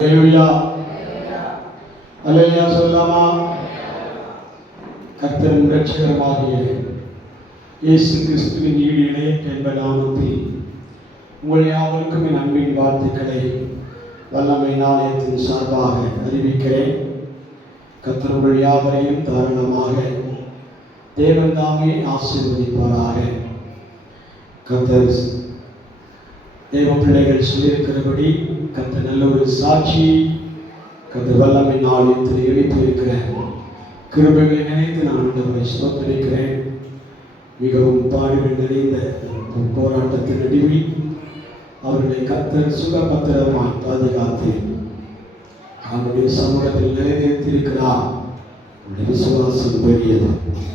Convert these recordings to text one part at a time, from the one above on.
அல்லேலூயா அல்லேலூயா சொல்லாமா? கர்த்தரின் இரட்சகருமாகிய இயேசு கிறிஸ்துவின் ஈடு இணையற்ற என்ப நாமத்தில் உங்கள் யாவருக்கும் என் அன்பின் வாழ்த்துக்களை வல்லமை நாணயத்தின் சார்பாக அறிவிக்கிறேன். கர்த்தர் உங்கள் யாவரையும் தாராளமாக தேவன் தாமே ஆசீர்வதிப்பாராக. கர்த்தர் தேவ பிள்ளைகள் சொல்லியிருக்கிறபடி கர்த்தர் நல்ல ஒரு சாட்சி கர்த்தர் வல்லமை நாளத்தில் எழுப்பியிருக்கிற கிருபைகளை நினைத்து நான் ஆண்டவரை ஸ்தோத்திரிக்கிறேன். மிகவும் பாடுகள் நிறைந்த போராட்டத்தின் நடுவில் அவர்களை கர்த்தர் சுகபத்திரமாய் பாதுகாத்து அவருடைய சமூகத்தில் நிறைவேற்றிருக்கிறார். அவருடைய விசுவாசம் பெரியது.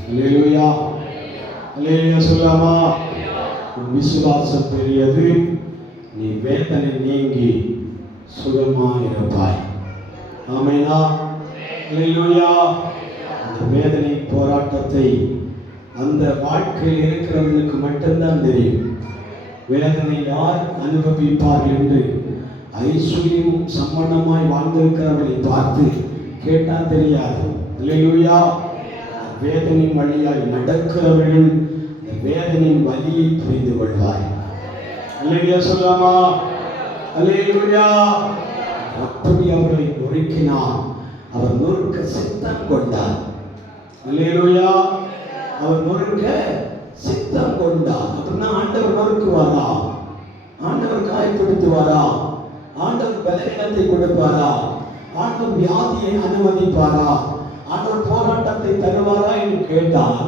அல்லேலூயா அல்லேலூயா சொல்லாமா? விசுவாசம் பெரியது, நீ வேதனை நீங்கி சுகமாயிருப்பாய். ஆமெனா? அல்லேலூயா. அந்த வேதனை போராட்டத்தை அந்த வாழ்க்கையில் இருக்கிறவனுக்கு மட்டும்தான் தெரியும். வேதனை யார் அனுபவிப்பார்கள் என்று ஐஸ்வர்யம் சம்பன்னமாய் வாழ்ந்திருக்கிறவர்களை பார்த்து கேட்டால் தெரியாது. அல்லேலூயா. வேதனையின் வழியாய் நடக்கிறவர்கள் வேதனையின் வலியை புரிந்து கொள்வாய். அல்லேலூயா சொல்லாமா? அல்லேலூயா. அப்படி அவர்களை நொறுக்கினார். அவர் நொறுக்க சித்தம் கொண்டார். அல்லேலூயா. அவர் நொறுக்க சித்தம் கொண்டார். அப்படின்னா ஆண்டவர் நொறுக்குவாரா? ஆண்டவர் காயப்படுத்துவாரா? ஆண்டவர் பலவீனத்தை கொடுப்பாரா? ஆண்டவர் வியாதியை அனுமதிப்பாரா? ஆண்டவர் போராட்டத்தை தருவாரா என்று கேட்டால்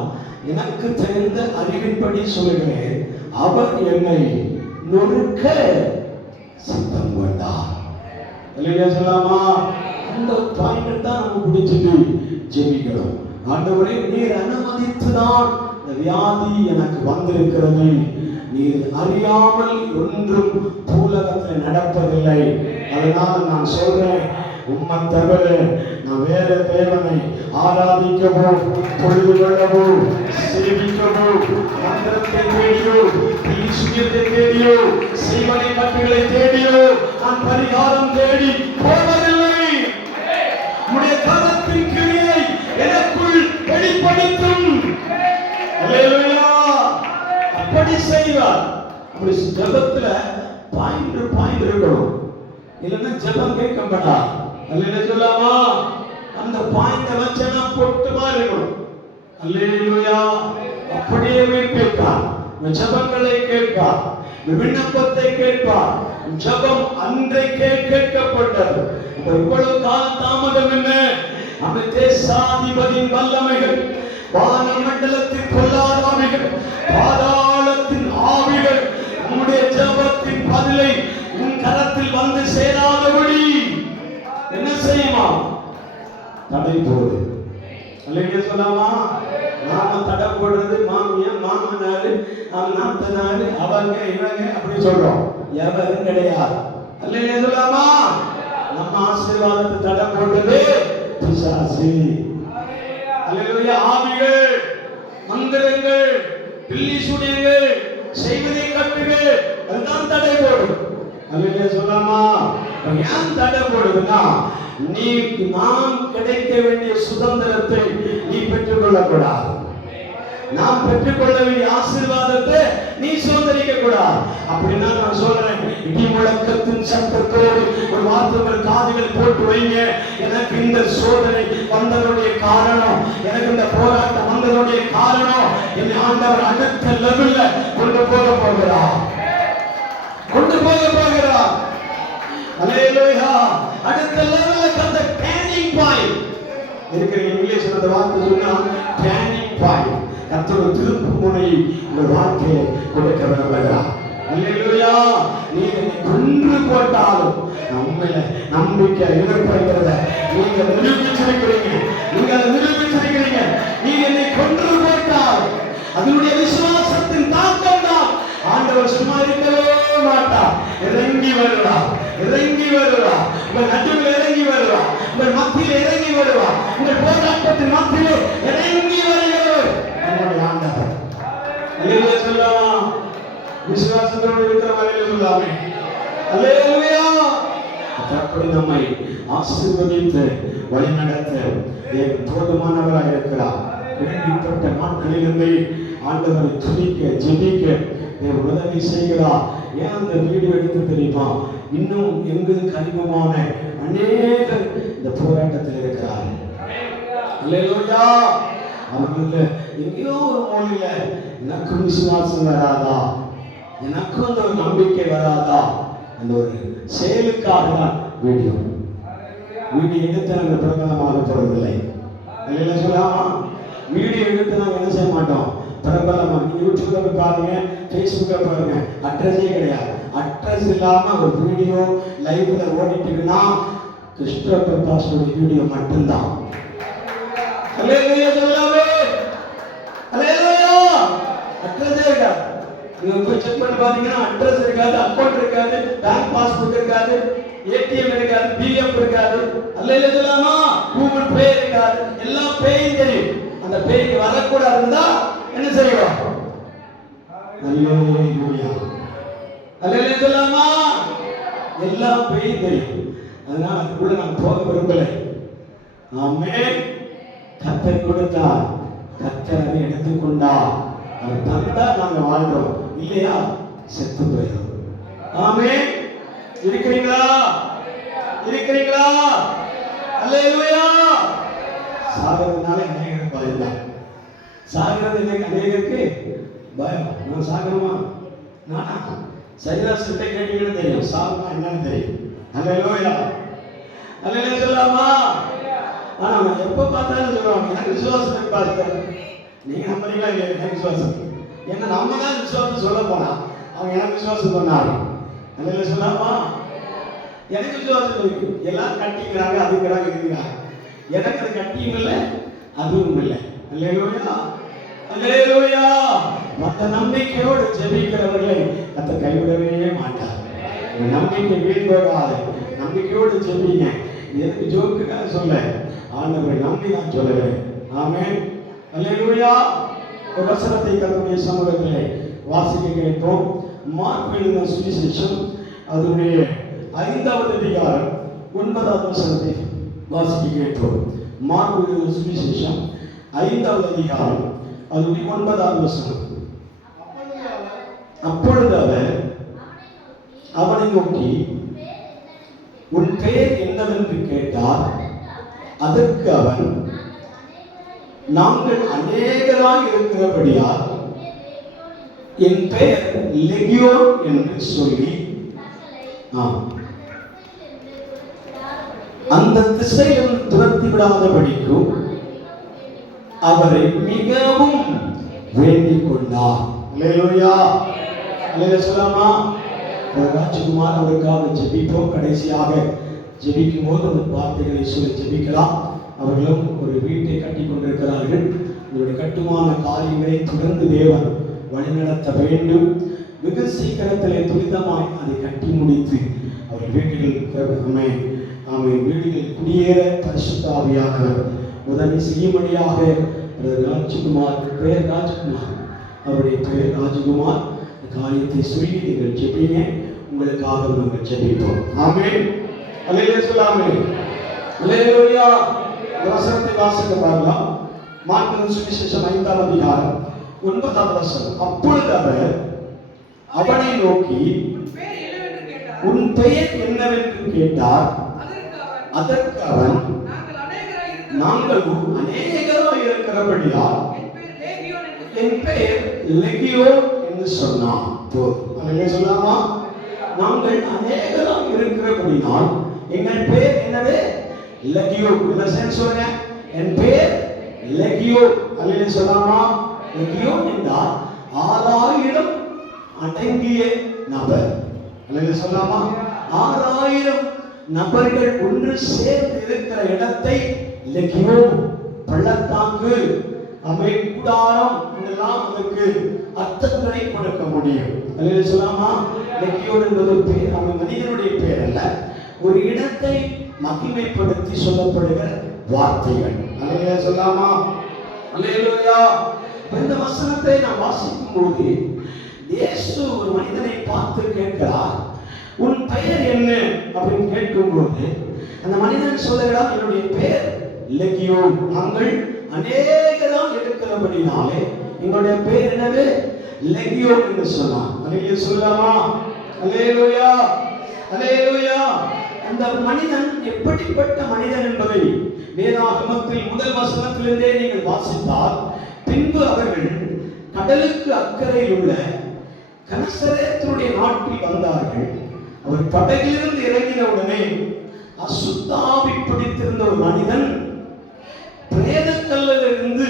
எனக்கு தெரிந்த அறிவின்படி சொல்லுகிறேன், அவர் என்னை நொறுக்க சித்தம் கொண்டார். இல்லையா சொல்லாமா? அந்த பாயிண்ட் தான் நம்ம பிடிச்சிட்டு ஜெபிக்கிறோம். ஆண்டவரே, நீர் அனுமதித்துதான் இந்த வியாதி எனக்கு வந்திருக்கிறது. நீர் அறியாமல் ஒன்றும் பூலகத்தில் நடப்பதில்லை. அதனால் நான் சொல்றேன், உம்மை தவிர நான் வேற தேவனை ஆராதிக்கவோ பொழுது கொள்ளவோ சேவிக்கவோ மந்திரத்தை தேடியோ ஈஸ்வரியத்தை தேடியோ சீவனை கட்டுகளை தேடியோ நான் பரிகாரம் தேடி போவதில்லை. உம்முடைய கரத்தின் கிரியை எனக்குள் வெளிப்படுத்தும். அல்லேலூயா. அப்படி செய்வார். அப்படி ஜெபத்துல பாயிண்ட் இருக்கணும். இல்லைன்னா ஜெபம் கேட்கப்படா. அல்லேலூயா சொல்லாமா? அந்த பாயிண்ட வச்சனா பொட்டுமா இருக்கணும். அல்லேலூயா. அப்படியே கேட்பார். ஜெபங்களை கேட்பார். விண்ணப்பத்தை கேட்பார். ஜெபம் அன்றைக்கே கேட்கப்பட்டது. இவ்வளவு கால தாமதம் என்ன? அந்த தேசாதிபதியின் வல்லமைகள், வான மண்டலத்தின் கொள்ளாதாமைகள், பாதாளத்தின் ஆவிகள் உன்னுடைய ஜெபத்தின் பதிலை உன் கரத்தில் வந்து சேராதபடி என்ன செய்யுமா? தடை போடு. அல்லேலூயா சொல்லாமா? நாம தடை போடுறது மாமியா மாமனாரு நாத்தனாரு அவங்க இவங்க அப்படி சொல்றோம். எவரும் கிடையாது. அல்லேலூயா சொல்லாமா? நம்ம ஆசீர்வாதத்தை தடை போட்டது பிசாசு. அல்லேலூயா. ஆவிகள், மந்திரங்கள், பில்லி சூனியங்கள், செய்வதை கட்டுகள், அதுதான் தடை போடும். அல்லேலூயா சொல்லாமா? ஏன் தடை போடுதுன்னா, நீ நாம் கிடைக்க வேண்டிய சுதந்திரத்தை நீ பெற்றுக்கொள்ள கூடாது. நாம் பெற்றுக்கொள்ள வேண்டிய ஆசீர்வாதத்தை நீ சுதந்திரிக்க கூடாது. அப்படின்னா நான் சொல்றேன், இடி முழக்கத்தின் சத்தத்தோடு ஒரு வார்த்தை காதுகள் போட்டு வைங்க. எனக்கு இந்த சோதனை வந்ததுடைய காரணம், எனக்கு இந்த போராட்டம் வந்ததுடைய காரணம், என் ஆண்டவர் அடுத்த லெவல்ல கொண்டு போக போகிறார். அல்லேலூயா. அடுத்த லெவலுக்கு அந்த டர்னிங் பாயிண்ட் இருக்கிற. இங்கிலீஷ்ல அந்த வார்த்தை சொன்னா டர்னிங் பாயிண்ட். கர்த்தர் திருப்பு முனை உங்கள் வாழ்க்கையை கொடுக்க விரும்புகிறார். அல்லேலூயா. நீ கொன்று போட்டாலும் நம்மள நம்பிக்கை எதிர்பார்க்கிறத நீங்க நிரூபிச்சிருக்கிறீங்க. நீங்க அதை நிரூபிச்சிருக்கிறீங்க. நீங்க என்னை கொன்று போட்டால் அதனுடைய விசுவாசத்தின் தாக்கம் தான். ஆண்டவர் சும்மா இருக்கவே மாட்டார். இறங்கி வருவார். இறங்கி வருவார். உங்கள் நடுவில் இறங்கி வருவார். உங்கள் மத்தியில் இறங்கி வருவார். உங்கள் போராட்டத்தின் மத்தியில் இறங்கி வருகிறவர் நம்முடைய ஆண்டவர். அல்லேலூயா சொல்லாமா? விசுவாசத்தோடு இருக்கிற வரையில் சொல்லாமே. அல்லேலூயா. அப்படி நம்மை ஆசீர்வதித்து வழிநடத்த தேவன் போதுமானவராக இருக்கிறார். இப்படிப்பட்ட நாட்களிலிருந்து ஆண்டவரை துதிக்க ஜெபிக்க உதவி செய்கிறார். ஏன் அந்த வீடியோ எடுத்து தெரியுமா? இன்னும் எங்களுக்கு அறிமுகமான அநேகர் இந்த போராட்டத்தில் இருக்கிறார்கள். அல்லேலூயா. அவர்கள் எங்கேயோ ஒரு மொழியில எனக்கும் விசுவாசம் வராதா, எனக்கும் அந்த ஒரு நம்பிக்கை வராதா, அந்த ஒரு செயலுக்காக தான் வீடியோ எடுத்து நாங்கள் பிரபலமாக போறதில்லை. இல்லைன்னா சொல்லாமா, வீடியோ எடுத்து நாங்கள் என்ன செய்ய மாட்டோம், பிரபலமாக. நீங்க யூடியூப்ல போய் பாருங்க, ஃபேஸ்புக்ல பாருங்க, அட்ரஸே கிடையாது. அட்ரஸ் இல்லாம ஒரு வீடியோ லைவ்ல ஓடிட்டுன்னா கிறிஸ்டோபர் பாஸ்டர் வீடியோ மட்டும்தான். அல்லேலூயா சொல்லாமே. அல்லேலூயா. அட்ரஸே இருக்காது. நீங்க போய் செக் பண்ணி பாத்தீங்கன்னா அட்ரஸ் இருக்காது, அக்கவுண்ட் இருக்காது, பேங்க் பாஸ்புக் இருக்காது, ஏடிஎம் இருக்காது, பிஎஃப் இருக்காது. அல்லேலூயா சொல்லாமா. கூகுள் பே இருக்காது. எல்லாம் பேயும் தெரியும். அந்த பேய்க்கு வரக்கூடாது இருந்தா என்ன செய்வோம்? அல்லேலூயா. அல்லேலூயா சொல்லாமா. எல்லாம் பேயும் தெரியும். அதனால அதுக்குள்ள நான் போக விரும்பலை. ஆமென். கர்த்தர் கொடுத்தார், கர்த்தர் அதை எடுத்துக்கொண்டார். அவர் தந்தா நாங்க வாழ்றோம், இல்லையா செத்து போயிடும். ஆமென். இருக்கிறீங்களா? இருக்கிறீங்களா? அல்லேலூயா. சாகிறதுனால அநேகருக்கு பயம் தான். சாகிறது அநேகருக்கு பயம். நான் சாகணுமா? நானா? சைதாசிட்ட கேட்டீங்கன்னு தெரியும், சாகுனா என்னன்னு தெரியும். அல்லேலூயா. அல்லேலூயா சொல்லாமா. ஆனா நான் எப்ப பார்த்தாலும் சொல்லுவாங்க, எனக்கு விசுவாசம் இருப்பாரு. நீங்க நம்புறீங்களா இல்லையா? எனக்கு விசுவாசம். ஏன்னா நம்ம தான் விசுவாசம் சொல்ல போனா அவங்க எனக்கு விசுவாசம் சொன்னாரு. அல்லேலூயா சொல்லாமா. எனக்கு விசுவாசம் இருக்கு. எல்லாம் கட்டிக்கிறாங்க, அதுக்கிறாங்க, இருக்கிறாங்க. எனக்கு அது கட்டியும் இல்லை, அதுவும் இல்லை. அல்லேலூயா. அல்லேலூயா. மற்ற நம்பிக்கையோடு ஜெபிக்கிறவர்களை கத்த கைவிடவே மாட்டார். நம்பிக்கை வீண் போகாது. நம்பிக்கையோடு ஜெபிங்க. எனக்கு ஜோக்குக்காக சொல்ல, ஆண்டவரை நம்பி நான் சொல்லுவேன். ஆமென். அல்லேலூயா. ஒரு வசனத்தை கர்த்தருடைய சமூகத்திலே வாசிக்க கேட்போம். மார்க் எழுதின சுவிசேஷம் அதனுடைய 5வது அதிகாரம் 9வது வசனத்தை வாசிக்க கேட்போம். மார்க் எழுதின சுவிசேஷம் 5வது அதிகாரம் அதனுடைய 9வது வசனம். அப்பொழுது அவர் அவனை நோக்கி, உன் பெயர் என்னவென்று கேட்டார். அதற்கு அவன், நாங்கள் அநேகராய் இருக்கிறபடியால் என் பெயர் லெகியோன் என்று சொல்லி அந்த திசையில் துரத்தி விடாதபடிக்கும் அவரை மிகவும் வேண்டிக் கொண்டார். அல்லேலூயா. அல்லேலூயா சொல்லாமா. ராஜ்குமார் அவருக்காக ஜெபிப்போம். கடைசியாக ஜெபிக்கும் போது அந்த வார்த்தைகளை சொல்லி ஜெபிக்கலாம். அவர்களும் ஒரு வீட்டை கட்டி கொண்டிருக்கிறார்கள். உங்களுடைய கட்டுமான காரியங்களை தொடர்ந்து தேவன் வழிநடத்த வேண்டும். வெகு சீக்கிரத்திலே துரிதமாய் அதை கட்டி முடித்து அவர் வீடுகளில் குடியேற பரிசுத்த ஆவியானவர் உதவி செய்யும்படியாக ராஜ்குமார், பெயர் ராஜ்குமார், அவருடைய பெயர் ராஜ்குமார், காரியத்தை சொல்லி நீங்கள் ஜெபிங்க. உங்களுக்காக நாங்கள் ஜெபிப்போம். ஆமென். அல்லேலூயா சொல்லாமே. அல்லேலூயா. வசனத்தை வாசிக்க பார்க்கலாம். மார்க் சுவிசேஷம் 5வது அதிகாரம் 9வது வசனம். அப்பொழுது அவர் அவனை நோக்கி, உன் பெயர் என்னவென்று கேட்டார். அதற்கு அவன், நாங்கள் அநேகராய் இருக்கிறபடியால் என் பெயர் லெகியோன் என்று சொன்னான். அல்லேலூயா சொல்லாமா. நாங்கள் அநேகராய் இருக்கிறபடியால் எங்கள் பெயர் என்னது? லெகியோன். என்ன சென்ஸ் சொல்லுங்க? என் பெயர் லெகியோன். அல்லேலூயா சொல்லாமா. லெகியோன் என்றால் 6000 அடங்கிய நபர். அல்லேலூயா சொல்லாமா. 6000 நபர்கள் ஒன்று சேர்ந்து இருக்கிற இடத்தை லெகியோன், பள்ளத்தாக்கு, கூடாரம் இதெல்லாம் அதற்கு அர்த்தங்களை கொடுக்க முடியும். அல்லேலூயா சொல்லாமா. லெகியோன் என்பது பேர், அவன் மனிதனுடைய பேர் அல்ல, ஒரு இடத்தை மகிமைப்படுத்தி சொல்லப்படுகிற வார்த்தைகள். அல்லேலூயா சொல்லாமா. அல்லேலூயா. இந்த வசனத்தை நாம் வாசிக்கும் போது இயேசு ஒரு மனிதனை பார்த்து கேட்கிறார், உன் பெயர் என்ன அப்படின்னு கேட்கும்போது அந்த மனிதன் சொல்லுகிறான், என்னுடைய பெயர் லெகியோன், நாங்கள் அநேகரால் இருக்கிறபடினாலே எங்களுடைய பெயர் என்னது, லெகியோன் என்று சொன்னான். அல்லேலூயா சொல்லலாமா? அல்லேலூயா, அல்லேலூயா. அந்த மனிதன் எப்படிப்பட்ட மனிதன் என்பதை வேதாகமத்தில் முதல் வசனத்திலிருந்தே நீங்கள் வாசித்தால், பின்பு அவர்கள் கடலுக்கு அக்கறையில் உள்ள கனசரேத்துடைய நாட்டில் வந்தார்கள். அவர் படகிலிருந்து இறங்கின உடனே அசுத்தாவி பிடித்திருந்த ஒரு மனிதன் பிரேதக்கல்லிலிருந்து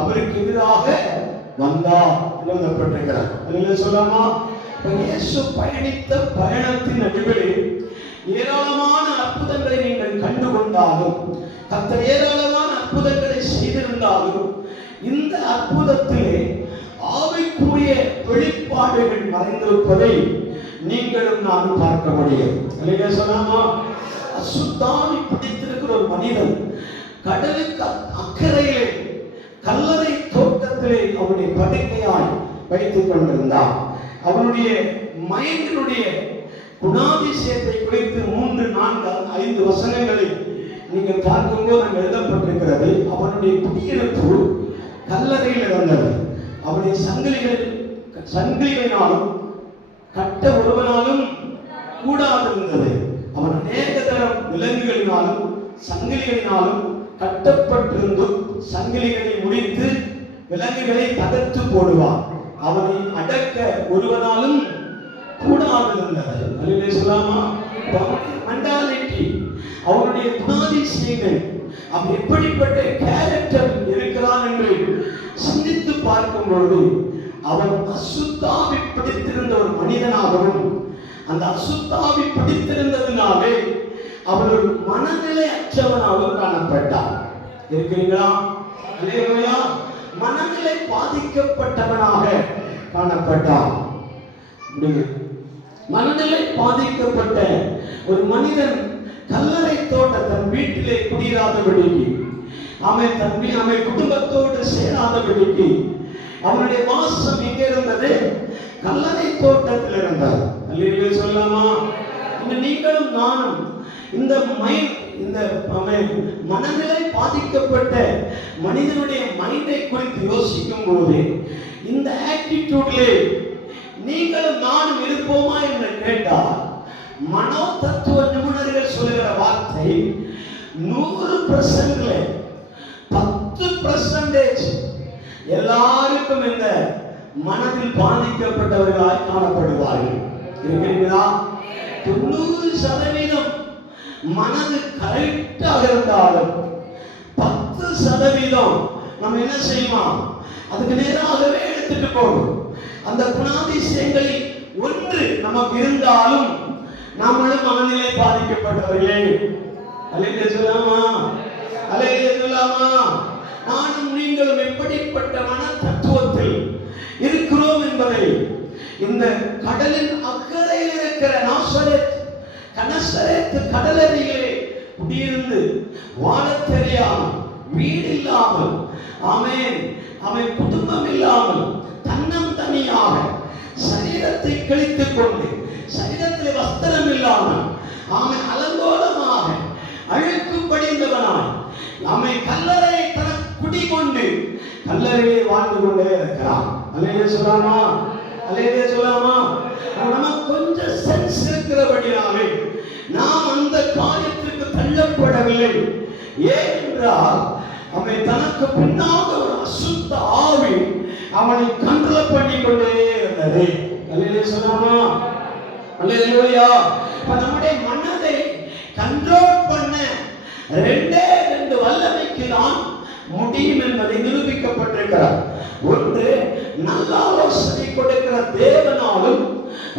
அவருக்கு எதிராக வந்தார் எழுதப்பட்டிருக்கிறார். அதில் சொல்லாமா? இயேசு பயணித்த பயணத்தின் நடுவில் ஏராளமான அற்புதங்களை நீங்கள் கண்டு கொண்டாலும், கர்த்தர் ஏராளமான அற்புதங்களை செய்திருந்தாலும், இந்த அற்புதத்திலே ஆவிக்குரிய வெளிப்பாடுகள் மறைந்திருப்பதை நீங்களும் நானும் பார்க்க முடியும். அல்லேலூயா சொல்லாமா? அசுத்தாவி பிடித்திருக்கிற ஒரு மனிதன் கடலுக்கு அக்கறையிலே கல்லறை தோட்டத்திலே அவனுடைய படுக்கையாய் வைத்துக் கொண்டிருந்தான். அவனுடைய மைண்டினுடைய குணாதிசயத்தை குறித்து 3, 4, 5 வசனங்களை நீங்கள் பார்க்கும்போது அங்கு எழுதப்பட்டிருக்கிறது. அவனுடைய குடியிருப்பு கல்லறையில் இருந்தது. அவனுடைய சங்கிலிகளினாலும் கட்ட ஒருவனாலும் கூடாது இருந்தது. அவன் அநேக தரம் விலங்குகளினாலும் சங்கிலிகளினாலும் கட்டப்பட்டிருந்தும் சங்கிலிகளை முடித்து விலங்குகளை தகர்த்து போடுவான். அவனை அடக்க ஒருவனாலும் கூடாது இருந்தது. அல்லேலூயா சொல்லாமா? மெண்டாலிட்டி, அவனுடைய குணாதிசயங்கள், அவன் எப்படிப்பட்ட கேரக்டர் இருக்கிறான் என்று சிந்தித்து பார்க்கும்போது அவன் அசுத்தாவி பிடித்திருந்த ஒரு மனிதனாகவும், அந்த அசுத்தாவி பிடித்திருந்ததினாலே அவன் ஒரு மனநிலை அற்றவனாகவும் காணப்பட்டான். இருக்கிறீங்களா? அல்லேலூயா. மனநிலை பாதிக்கப்பட்டவனாக காணப்பட்டான். மனநிலை பாதிக்கப்பட்ட ஒரு மனிதன் கல்லறை தோட்ட தன் வீட்டிலே குடியிராதபடிக்கு, அவன் குடும்பத்தோடு சேராதபடிக்கு அவனுடைய வாசம் எங்கே இருந்தது? கல்லறை தோட்டத்தில் இருந்தார். அல்லேலூயா சொல்லாமா? நீங்களும் நானும் இந்த மனநிலை பாதிக்கப்பட்ட மனிதனுடைய மைண்டை குறித்து யோசிக்கும் போது இந்த ஆட்டிடியூட்ல நீங்களும் நானும் இருப்போமா என்று கேட்டால், மனோ தத்துவ நிபுணர்கள் சொல்லுகிற வார்த்தை 100%, 10% எல்லாருக்கும் இந்த மனதில் பாதிக்கப்பட்டவர்களாய் காணப்படுவார்கள். இருக்கிறீங்களா? 90% மனது கரெக்டாக இருந்தாலும் 10% நம்ம என்ன செய்வோம்? அதுக்கு நேராகவே எடுத்துட்டு போகும். அந்த குணாதிசயங்களில் ஒன்று நமக்கு இருந்தாலும் நம்மளும் மனநிலை பாதிக்கப்பட்டவர்களே. அல்லேலூயா சொல்லாமா? அல்லேலூயா சொல்லாமா? நானும் நீங்களும் எப்படிப்பட்ட மன தத்துவத்தில் இருக்கிறோம் என்பதை இந்த கடலின் அக்கறையில் இருக்கிற கனசரேத்து கடலறையிலே குடியிருந்து வாழ தெரியாமல், வீடு இல்லாமல், அவன் குடும்பம் இல்லாமல் தன்னந்தனியாக சரீரத்தை கிழித்துக் கொண்டு, சரீரத்தில் வஸ்திரம் இல்லாமல் அவன் அலங்கோலமாக அழுக்கு படிந்தவனாய் அவன் கல்லறையை தனக்கு குடிகொண்டு கல்லறையை வாழ்ந்து கொண்டே இருக்கிறான். அல்லேலூயா சொல்லாமா? அல்லேலூயா சொல்லாமா? நமக்கு கொஞ்சம் சென்ஸ் இருக்கிறபடியாலே நாம் அந்த காரியத்திற்கு தள்ளப்படவில்லை. ஏனென்றால் அவன் தனக்கு பின்னாக ஒரு அசுத்த ஆவி அவனை கண்ட்ரோல் பண்ணி கொண்டே இருந்தது. அல்லேலூயா சொல்லாமா? அல்லேலூயா. நம்முடைய மனதை கண்ட்ரோல் பண்ண 2 வல்லமைக்கு தான் முடியும் என்பதை நிரூபிக்கப்பட்டிருக்கிறார். ஒன்று, நல்ல ஆலோசனை கொடுக்கிற தேவனாலும்,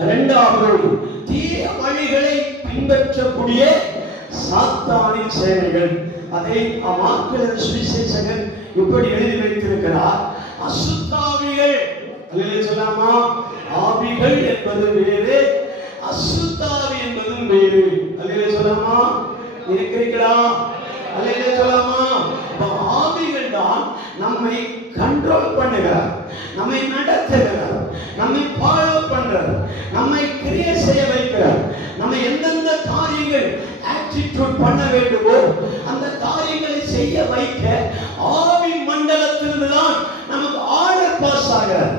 2வது தீய வழிகளை பின்பற்றக்கூடிய சாத்தானின் சேனைகள். அதை மார்க்கு சுவிசேஷகன் இப்படி எழுதி வைத்திருக்கிறார். அசுத்தாவிகள், அல்லேலூயா சொல்லாமா? ஆவிகள் என்பது வேறு, அசுத்தாவி என்பதும் வேறு. அல்லேலூயா சொல்லாமா? இருக்கிறீர்களா? அல்லேலூயா சொல்லாமா? ஆவிகள் தான் நம்மை கண்ட்ரோல் பண்ணுகிறார், நம்மை நடத்துகிறார், நம்மை ஃபாலோ பண்றார், நம்மை கிரியேட் செய்ய வைக்கிறார். நம்ம எந்தெந்த காரியங்கள் ஆட்டிட்யூட் பண்ண வேண்டுமோ அந்த காரியங்களை செய்ய வைக்க ஆவி மண்டலத்திலிருந்து தான் நமக்கு ஆர்டர் பாஸ் ஆகிறார்.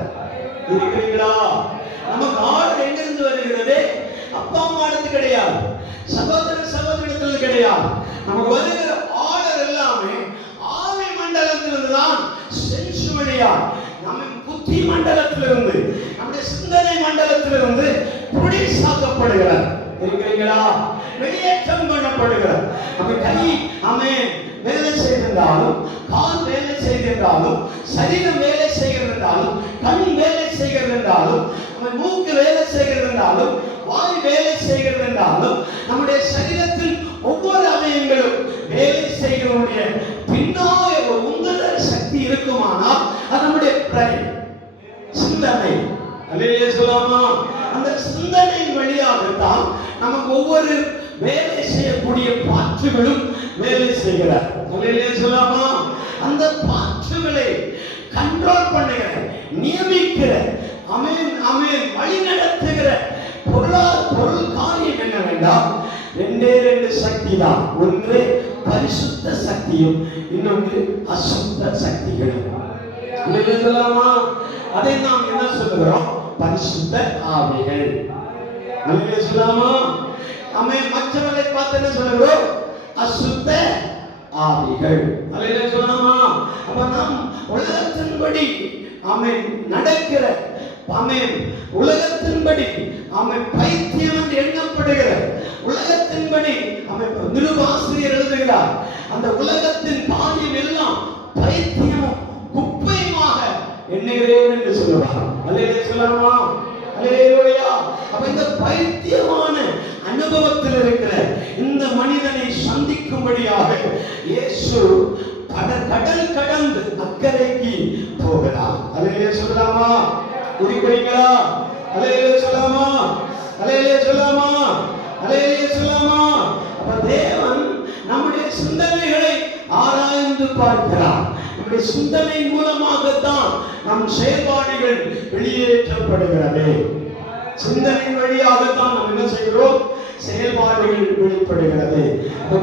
இருக்கிறீங்களா? நமக்கு ஆர்டர் எங்கிருந்து வருகிறது? அப்பா அம்மா இடத்து கிடையாது, சகோதர சகோதரிடத்தில் கிடையாது. நமக்கு வருகிற ஆர்டர் எல்லாமே ஆவி மண்டலத்திலிருந்து தான். சென்சுவலியா நம்ம புத்தி மண்டலத்திலிருந்து, நம்முடைய சிந்தனை மண்டலத்திலிருந்து ப்ரொடியூஸ் ஆக்கப்படுகிறார். இருக்கிறீங்களா? வெளியேற்றம் பண்ணப்படுகிறார். நம்ம கை வேலை செய்திருந்தாலும், கால் வேலை செய்திருந்தாலும், சரீரம் வேலை செய்கிறதாலும், கண் வேலை செய்கிறதாலும், மூக்கு வேலை செய்கிறதாலும், வாய் வேலை செய்கிறதாலும், நம்முடைய சரீரத்தில் ஒவ்வொரு அவயங்களும் வேலை செய்கிறவருடைய பின்னாக ஒரு உந்துதல் சக்தி இருக்குமானால் அது நம்முடைய பிரைன், சிந்தனை. அல்லேலூயா சொல்லாமா? அந்த சிந்தனையின் வழியாகத்தான் நமக்கு ஒவ்வொரு வேலை செய்யக்கூடிய பாற்றுகளும் வேலை செய்கிறார். அல்லேலூயா சொல்லாமா? அந்த பாற்றுகளை கண்ட்ரோல் பண்ணுகிற, நியமிக்கிற, வழி நடத்துகிற பொருள் காரியம் என்ன வேண்டாம்? ரெண்டு சக்தி தான். ஒன்று பரிசுத்த சக்தியும், இன்னொன்று அசுத்த சக்திகளும். சொல்லலாமா? அதை நாம் என்ன சொல்லுகிறோம்? பரிசுத்த ஆவிகள். சொல்லலாமா? மற்றவர்களை பார்த்து என்ன சொல்லுகிறோம்? அசுத்த ஆவிகள். சொல்லலாமா? அப்ப நாம் உலகத்தின்படி நடக்கிற, உலகத்தின்படி பைத்தியம் என்று எண்ணப்படுகிற, உலகத்தின்படி நிருபாசிரியர் எழுதுகிறார், அந்த உலகத்தின் காரியம் எல்லாம் பைத்தியமும் குப்பையுமாக எண்ணுகிறேன் என்று சொல்லுவார். அல்லேலூயா சொல்லலாமா? அல்லேலூயா. அப்ப இந்த பைத்தியமான அனுபவத்தில் இருக்கிற இந்த மனிதனை சந்திக்கும்படியாக இயேசு கடல் கடந்து அக்கறைக்கு போகிறார். அல்லேலூயா சொல்லலாமா? இருக்கிறீங்களா? அல்லேலூயா சொல்லலாமா? அல்லேலூயா சொல்லலாமா? அல்லேலூயா சொல்லலாமா? அப்ப தேவன் நம்முடைய சிந்தனைகளை ஆராய்ந்து பார்க்கிறார். நம்முடைய சிந்தனை மூலமாகத்தான் நம் செயல்பாடுகள் வெளியேற்றப்படுகிறது. சிந்தனை வழியாகத்தான் நாம் என்ன செய்கிறோம்? செயல்பாடுகள் வெளிப்படுகிறது.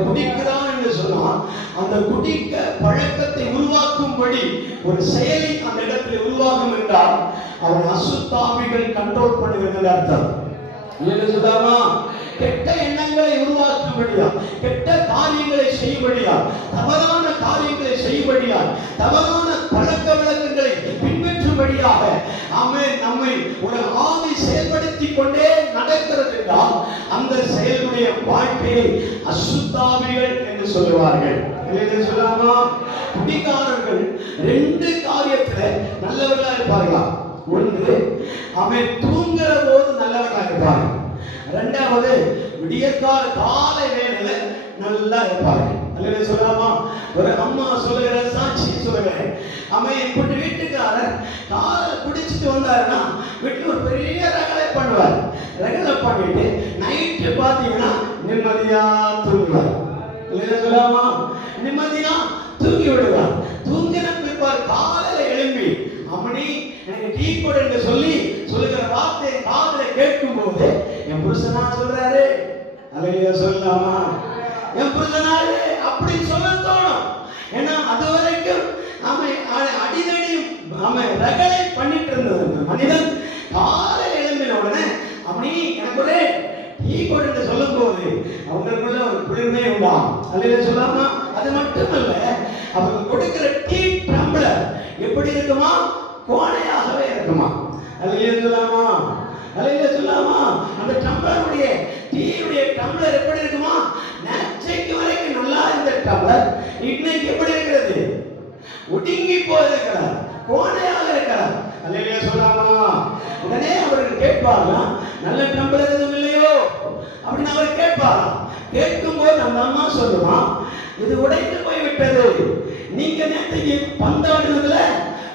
குடிக்கிறான் என்று சொன்னால் அந்த குடிக்க பழக்கத்தை உருவாக்கும்படி ஒரு செயலை அந்த இடத்தில் உருவாகும் என்றால் அவன் அசுத்தாவிகள் கண்ட்ரோல் பண்ணுகிறது அர்த்தம். என்ன சொல்லாமா? கெட்ட எண்ணங்களை உருவாக்கும்படியா, கெட்ட காரியங்களை செய்யும்படியா, தவறான காரியங்களை செய்யும்படியா, தவறான பழக்க வழக்கங்களை பின்பற்றும்படியாக நம்மை ஒரு ஆவி செயல்படுத்தி கொண்டே நடக்கிறது என்றால் அந்த செயலுடைய வாழ்க்கையை அசுத்தாவிகள் என்று சொல்லுவார்கள். சொல்லாமா? குடிகாரர்கள் ரெண்டு காரியத்துல நல்லவர்களா இருப்பார்களா? ஒன்று, அவன் தூங்குற போது நல்லவர்களா இருப்பார்கள். இரண்டாவது, விடியற்கால காலை வேளையில நல்லா இருப்பார்கள். அல்லேலூயா சொல்லாமா? ஒரு அம்மா சொல்லுகிற சாட்சி சொல்லுகிறேன். அவன் இப்படி வீட்டுக்காரர் காலை குடிச்சிட்டு வந்தாருன்னா வீட்டுல ஒரு பெரிய ரகலை பண்ணுவார். ரகலை பண்ணிட்டு நைட்டு பாத்தீங்கன்னா நிம்மதியா தூங்குவார். அல்லேலூயா சொல்லாமா? நிம்மதியா தூங்கி விடுவார். தூங்கின பிற்பார் காலையில எழும்பி அம்மணி எனக்கு டீ போடு என்று சொல்லி சொல்லுகிற வார்த்தையை காதுல கேட்கும் போது என் புருஷனா சொல்றாரு. அல்லேலூயா சொல்லலாமா? என் புருஷனாரு அப்படி சொல்ல தோணும். ஏன்னா அது வரைக்கும் அடிதடியும் ரகலை பண்ணிட்டு இருந்தது மனிதன். காலையில் எழும்பின உடனே அப்படி எனக்கு ஒரு டீ போடு என்று சொல்லும் போது அவங்களுக்குள்ள ஒரு குளிர்மை உண்டாம். அல்லேலூயா சொல்லாமா? அது மட்டுமல்ல, அவங்க கொடுக்கிற டீ டம்ளர் எப்படி இருக்குமா? கோணையாகவே இருக்குமா? அல்லேலூயா சொல்லாமா? அல்லேலூயா சொல்லாமா? அந்த டம்ளருடைய டீயுடைய டம்ளர் எப்படி இருக்குமா? நேற்றைக்கு வரைக்கும் நல்லா இருந்த டம்ளர் இன்னைக்கு எப்படி இருக்கிறது? ஒடுங்கி போயிருக்கிறார், கோணையாக இருக்கிறார். அல்லேலூயா சொல்லாமா? உடனே அவர்கள் கேட்பார்களாம், நல்ல டம்ளர் எதுவும் இல்லையோ அப்படின்னு அவர் கேட்பாராம். கேட்கும் போது அந்த அம்மா சொல்லுமா, இது உடைந்து போய்விட்டது, நீங்க நேற்றைக்கு பந்தாடுனதுல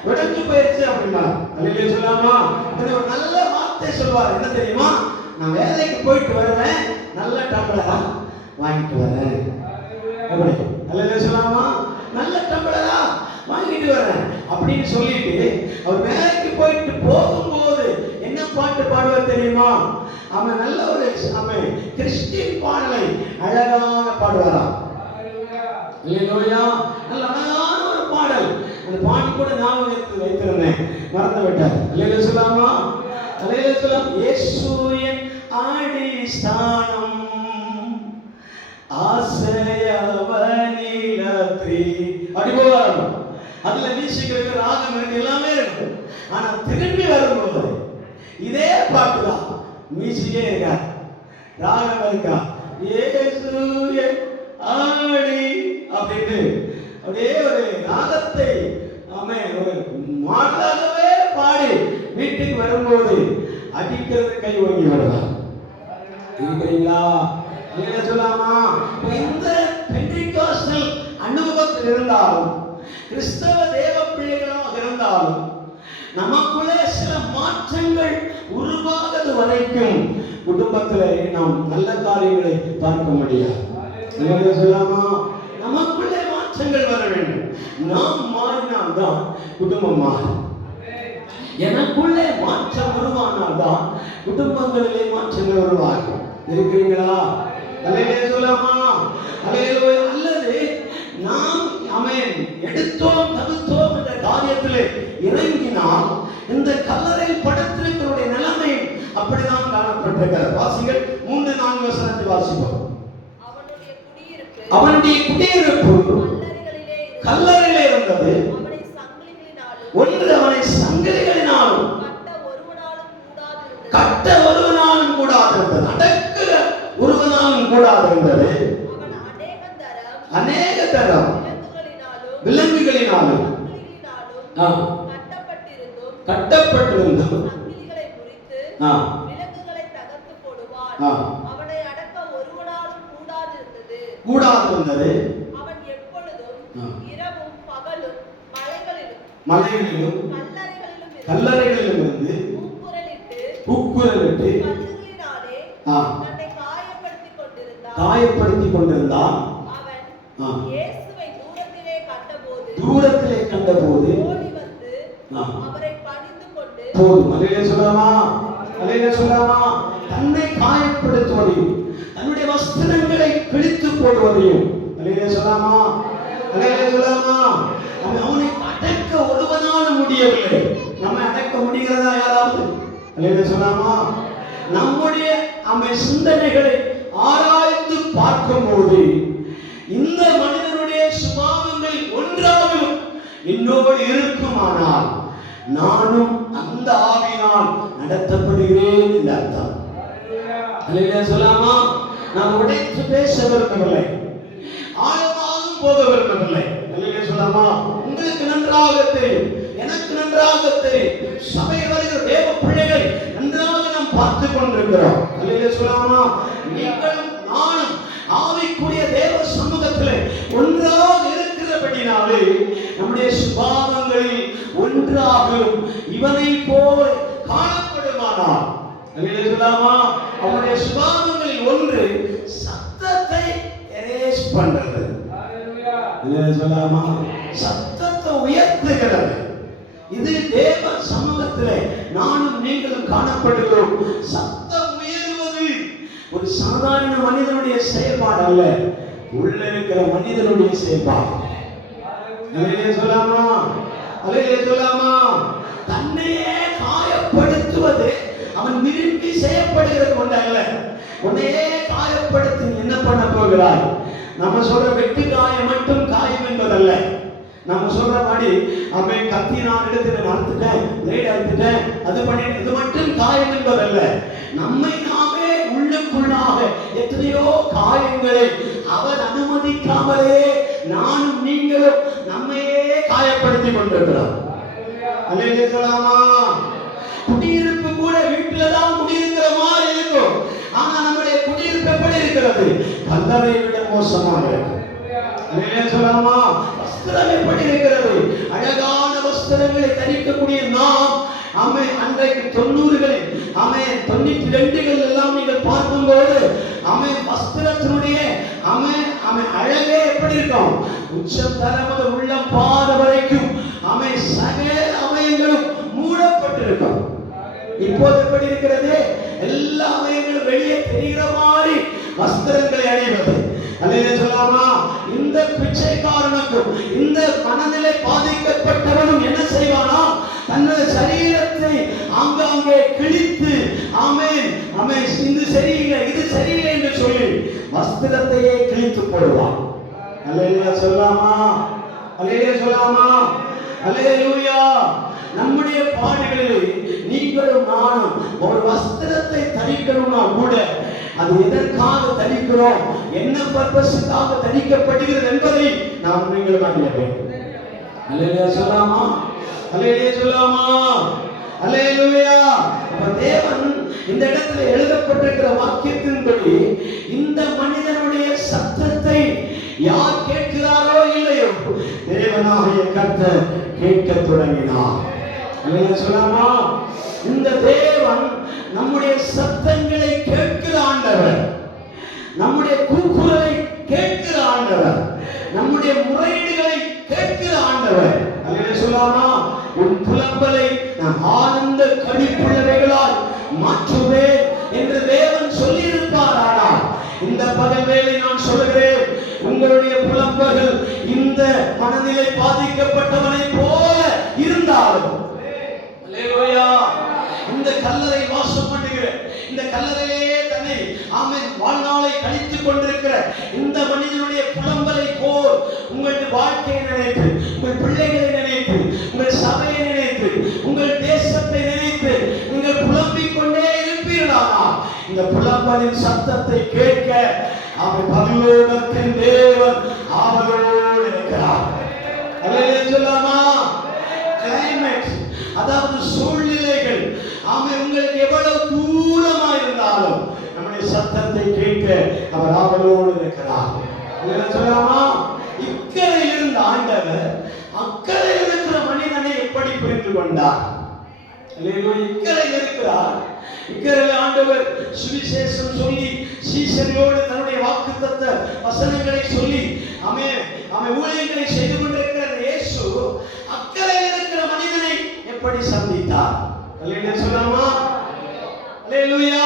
உடைஞ்சு போயிடுச்சு அப்படின்னா. அல்லேலூயா சொல்லாமா? ஒரு நல்ல வார்த்தை சொல்வார். என்ன தெரியுமா? நான் வேலைக்கு போயிட்டு வருவேன், நல்ல டம்ளரா வாங்கிட்டு வரேன். எப்படி? அல்லேலூயா சொல்லாமா? நல்ல டம்ளரா வாங்கிட்டு வரேன். அப்படின்னு சொல்லிட்டு அவர் வேலைக்கு போயிட்டு போகும்போது என்ன பாட்டு பாடுவார் தெரியுமா? அவன் நல்ல ஒரு அவன் கிறிஸ்டியன் பாடலை அழகாக பாடுவாராம். அல்லேலூயா. நல்ல அழகான ஒரு பாடல். அந்த பாட்டு கூட ஞாபகத்தில் வைத்திருந்தேன், மறந்து விட்டார். அல்லேலூயா சொல்லாமா? அல்லேலூயா சொல்லாம். இயேசு என் அடிஸ்தானம் ஆசையவனிலத்ரி அப்படி போவாங்க. அதுல மியூசிக் ராகம் இருக்கு, எல்லாமே இருக்கு. ஆனா திரும்பி வரும்போது இதே பாட்டு தான், மியூசிக்கே இருக்கா, ராகம் இருக்கா, இயேசுவே ஆடி அப்படின்னு அப்படியே ஒரு ராகத்தை ஒரு மாடலாகவே பாடி வீட்டுக்கு வரும்போது அடிக்கிறது கை வாங்கி வருவார். இருக்கிறீங்களா? என்ன சொல்லாமா? இந்த பெந்தெகோஸ்டல் அனுபவத்தில் இருந்தாலும், கிறிஸ்தவ தேவ பிள்ளைகளாக இருந்தாலும், நமக்குள்ளே சில மாற்றங்கள் உருவாகிறது வரைக்கும் குடும்பத்தில் நாம் நல்ல காரியங்களை பார்க்க முடியாது. சொல்லாமா? நமக்குள்ளே மாற்றங்கள் வர வேண்டும். நாம் மாறினால்தான் குடும்பம் மாறும். எனக்குள்ளே மாற்றம் உருவானால்தான் குடும்பங்களிலே மாற்றங்கள் உருவாகும். இருக்கிறீங்களா? அல்லேலூயா சொல்லாமா? அல்லேலூயா. அல்லது நாம் எடுத்தோம் தடுத்தோம் என்ற காரியத்திலே இறங்கினால் இந்த கல்லறை படத்தினுடைய நிலைமை அப்படிதான் காணப்பட்டிருக்கிறது. வாசிகள் 3-4 வசனத்தை வாசிப்போம். அவனுடைய குடியிருப்பு கல்லறையிலே இருந்தது. ஒன்று அவனை சங்கிலிகளினாலும் கட்ட ஒருவனாலும் கூடாது இருந்தது, அடக்க ஒருவனாலும் கூடாது இருந்தது. அநேக தரம் விலங்குகளினாலும் கட்டப்பட்டிருந்தும் கூடாது இருந்தது. மலைகளிலும் கல்லறைகளிலும் இருந்து கூக்குரலிட்டு காயப்படுத்திக் கொண்டிருந்தான். தூரத்திலே கண்டபோது போதும். அல்லேலூயா சொல்லாமா? அல்லேலூயா சொல்லாமா? தன்னை காயப்படுத்துவதையும் தன்னுடைய வஸ்திரங்களை கிழித்து போடுவதையும், அல்லேலூயா சொல்லாமா? அல்லேலூயா சொல்லாமா? அவனை அடக்க ஒருவனாலும் முடியவில்லை. நம்ம அடக்க முடிகிறதா யாராவது? அல்லேலூயா சொல்லாமா? நம்முடைய சிந்தனைகளை ஆராய்ந்து பார்க்கும்போது இந்த மனிதனுடைய சுபாவங்கள் ஒன்றாகும் என்னோடு இருக்குமானால் நானும் அந்த ஆவியினால் நடத்தப்படுகிறேன் என்று அர்த்தம். அல்லேலூயா சொல்லாமா? நான் உடைத்து பேச விரும்பவில்லை, ஆழமாகவும் போக விரும்பவில்லை. அல்லேலூயா சொல்லாமா? உங்களுக்கு நன்றாக தெரியும், எனக்கு நன்றாக தெரியும், சபையில் வருகிற தேவ பிள்ளைகள் நன்றாக நாம் பார்த்து கொண்டிருக்கிறோம். அல்லேலூயா சொல்லாமா? நீங்களும் நானும் ஆவிக்குரிய தேவ சமூகத்தில் ஒன்றாக இருக்கிறபடினாலே நம்முடைய சுபாவங்களில் ஒன்றாகும் இவனை போல காணப்படுமானால், அல்லேலூயா சொல்லாமா? அவனுடைய சுபாவங்களில் ஒன்று சத்தத்தை எரேஸ் பண்றது. அல்லேலூயா சொல்லாமா? சத்தத்தை உயர்த்துகிறது. இது தேவ சமூகத்திலே நானும் நீங்களும் காணப்படுகிறோம். சத்தம் உயர்வது ஒரு சாதாரண மனிதனுடைய செயல்பாடு அல்ல, உள்ள இருக்கிற மனிதனுடைய செயல்பாடு. அல்லேலூயா சொல்லாமா? அல்லேலூயா சொல்லாமா? தன்னையே காயப்படுத்துவது அவன் விரும்பி செய்யப்படுகிறது ஒன்று அல்ல. உன்னையே காயப்படுத்தி என்ன பண்ண போகிறாய்? நம்ம சொல்ற வெட்டு காயம் மட்டும் காயம் என்பதல்ல. நம்ம சொல்ற மாதிரி அவன் கத்தி நான் எடுத்து நடத்துட்டேன், பிளேட் எடுத்துட்டேன், அது பண்ணிட்டு இது மட்டும் காயம் என்பதல்ல. நம்மை நாமே உள்ளுக்குள்ளாக எத்தனையோ காயங்களை அவன் அனுமதிக்காமலே நானும் நீங்களும் நம்மையே காயப்படுத்தி கொண்டிருக்கிறோம். அல்லேலூயா சொல்லாமா? குடியிருப்பு கூட வீட்டில தான் குடியிருக்கிற மாதிரி இருக்கும். ஆனா நம்முடைய குடியிருப்பு எப்படி இருக்கிறது? கல்லறை விட மோசமாக இருக்கு. அல்லேலூயா சொல்லாமா? வஸ்திரம் எப்படி இருக்கிறது? அழகான வஸ்திரங்களை தரிக்கக்கூடிய நாம் அன்றைக்கு 90களில் 92கள் எல்லாம் நீங்கள் பார்க்கும்போது வஸ்திரத்தினுடைய அழகே எப்படி எப்படி இருக்கும்? உச்சம் தலைமுறை உள்ளம் பாத வரைக்கும் சகல அவயங்களும் மூடப்பட்டிருக்கும். இப்போது எப்படி இருக்கிறது? எல்லா அவயங்களும் வெளியே தெரிகிற மாதிரி வஸ்திரங்களை அணிவது. அல்லேலூயா சொல்லாமா? இந்த பிச்சைக்காரனுக்கும் இந்த மனநிலை பாதிக்கப்பட்டவனும் என்ன செய்வானா? தன்னுடைய சரீரத்தை ஆங்காங்கே கிழித்து ஆமென் ஆமென் இது சரியில்லை இது சரியில்லை என்று சொல்லி வஸ்திரத்தையே கிழித்து போடுவான். அல்லேலூயா சொல்லாமா? அல்லேலூயா சொல்லாமா? அல்லேலூயா. நம்முடைய பாடுகளில் நீங்களும் நானும் ஒரு வஸ்திரத்தை தரிக்கணும்னா கூட அது எதற்காக தரிக்கிறோம், என்ன பர்பஸுக்காக தரிக்கப்படுகிறது என்பதை நாம் நீங்களும் அறிய வேண்டும். அல்லேலூயா சொல்லாமா? அல்லேலூயா சொல்லாமா? அல்லேலூயா. தேவன் இந்த இடத்துல எழுதப்பட்டிருக்கிற வாக்கியத்தின்படி இந்த மனிதனுடைய சத்தத்தை யார் கேட்கிறாரோ இல்லையோ தேவனாகிய கர்த்தர் கேட்க தொடங்கினார். அல்லேலூயா சொல்லாமா? இந்த தேவன் நம்முடைய சத்தங்களை கேட்கிற ஆண்டவர், நம்முடைய கூக்குரலை கேட்கிற ஆண்டவர், நம்முடைய முறையீடுகளை கேட்கிற ஆண்டவர். அல்லேலூயா சொல்லாமா? உன் புலம்பலை நான் ஆனந்த களிப்புள்ளவைகளால் மாற்றுவேன் என்று தேவன் சொல்லி இருப்பார். ஆனால் இந்த பகல் வேளை நான் சொல்கிறேன், உங்களுடைய புலம்பல்கள் இந்த மனநிலை பாதிக்கப்பட்டவனை போல இருந்தாலும் அல்லேலூயா இந்த கல்லறை வாசம் பண்ணுகிற இந்த கல்லறையிலேயே தன்னை ஆமென் வாழ்நாளை கழித்துக் கொண்டிருக்கிற இந்த மனிதனுடைய புலம்பலை போல் உங்களுடைய வாழ்க்கையை நினைத்து, உங்கள் பிள்ளைகளை நினைத்து, உங்கள் சபையை நினைத்து, உங்கள் தேசத்தை நினைத்து நீங்கள் புலம்பிக் கொண்டே இருப்பீர்களா? இந்த புலம்பலின் சத்தத்தை கேட்க அவன் பரலோகத்தின் தேவன் ஆவலோடு இருக்கிறார். அல்லேலூயா சொல்லாமா? கிளைமேட் அதாவது சூழ்நிலைகள் உங்களுக்கு எவ்வளவு தூரமா இருந்தாலும் நம்முடைய சத்தத்தை கேட்க அவர் ஆவலோடு இருக்கிறார். சொல்லாமா? இக்கரையில் இருந்த ஆண்டவர் அக்கறையில் இருக்கிற மனிதனை எப்படி புரிந்து கொண்டார்? இக்கரையில் இருக்கிறார். இக்கரையில் ஆண்டவர் சுவிசேஷம் சொல்லி சீசர்களோடு தன்னுடைய வாக்குத்தத்த வசனங்களை சொல்லி ஊழியங்களை செய்து கொண்டிருக்கிற இயேசு அக்கறையில் இருக்கிற மனிதனை எப்படி சந்தித்தார்? அல்லேலூயா சொல்லாமா? அல்லேலூயா.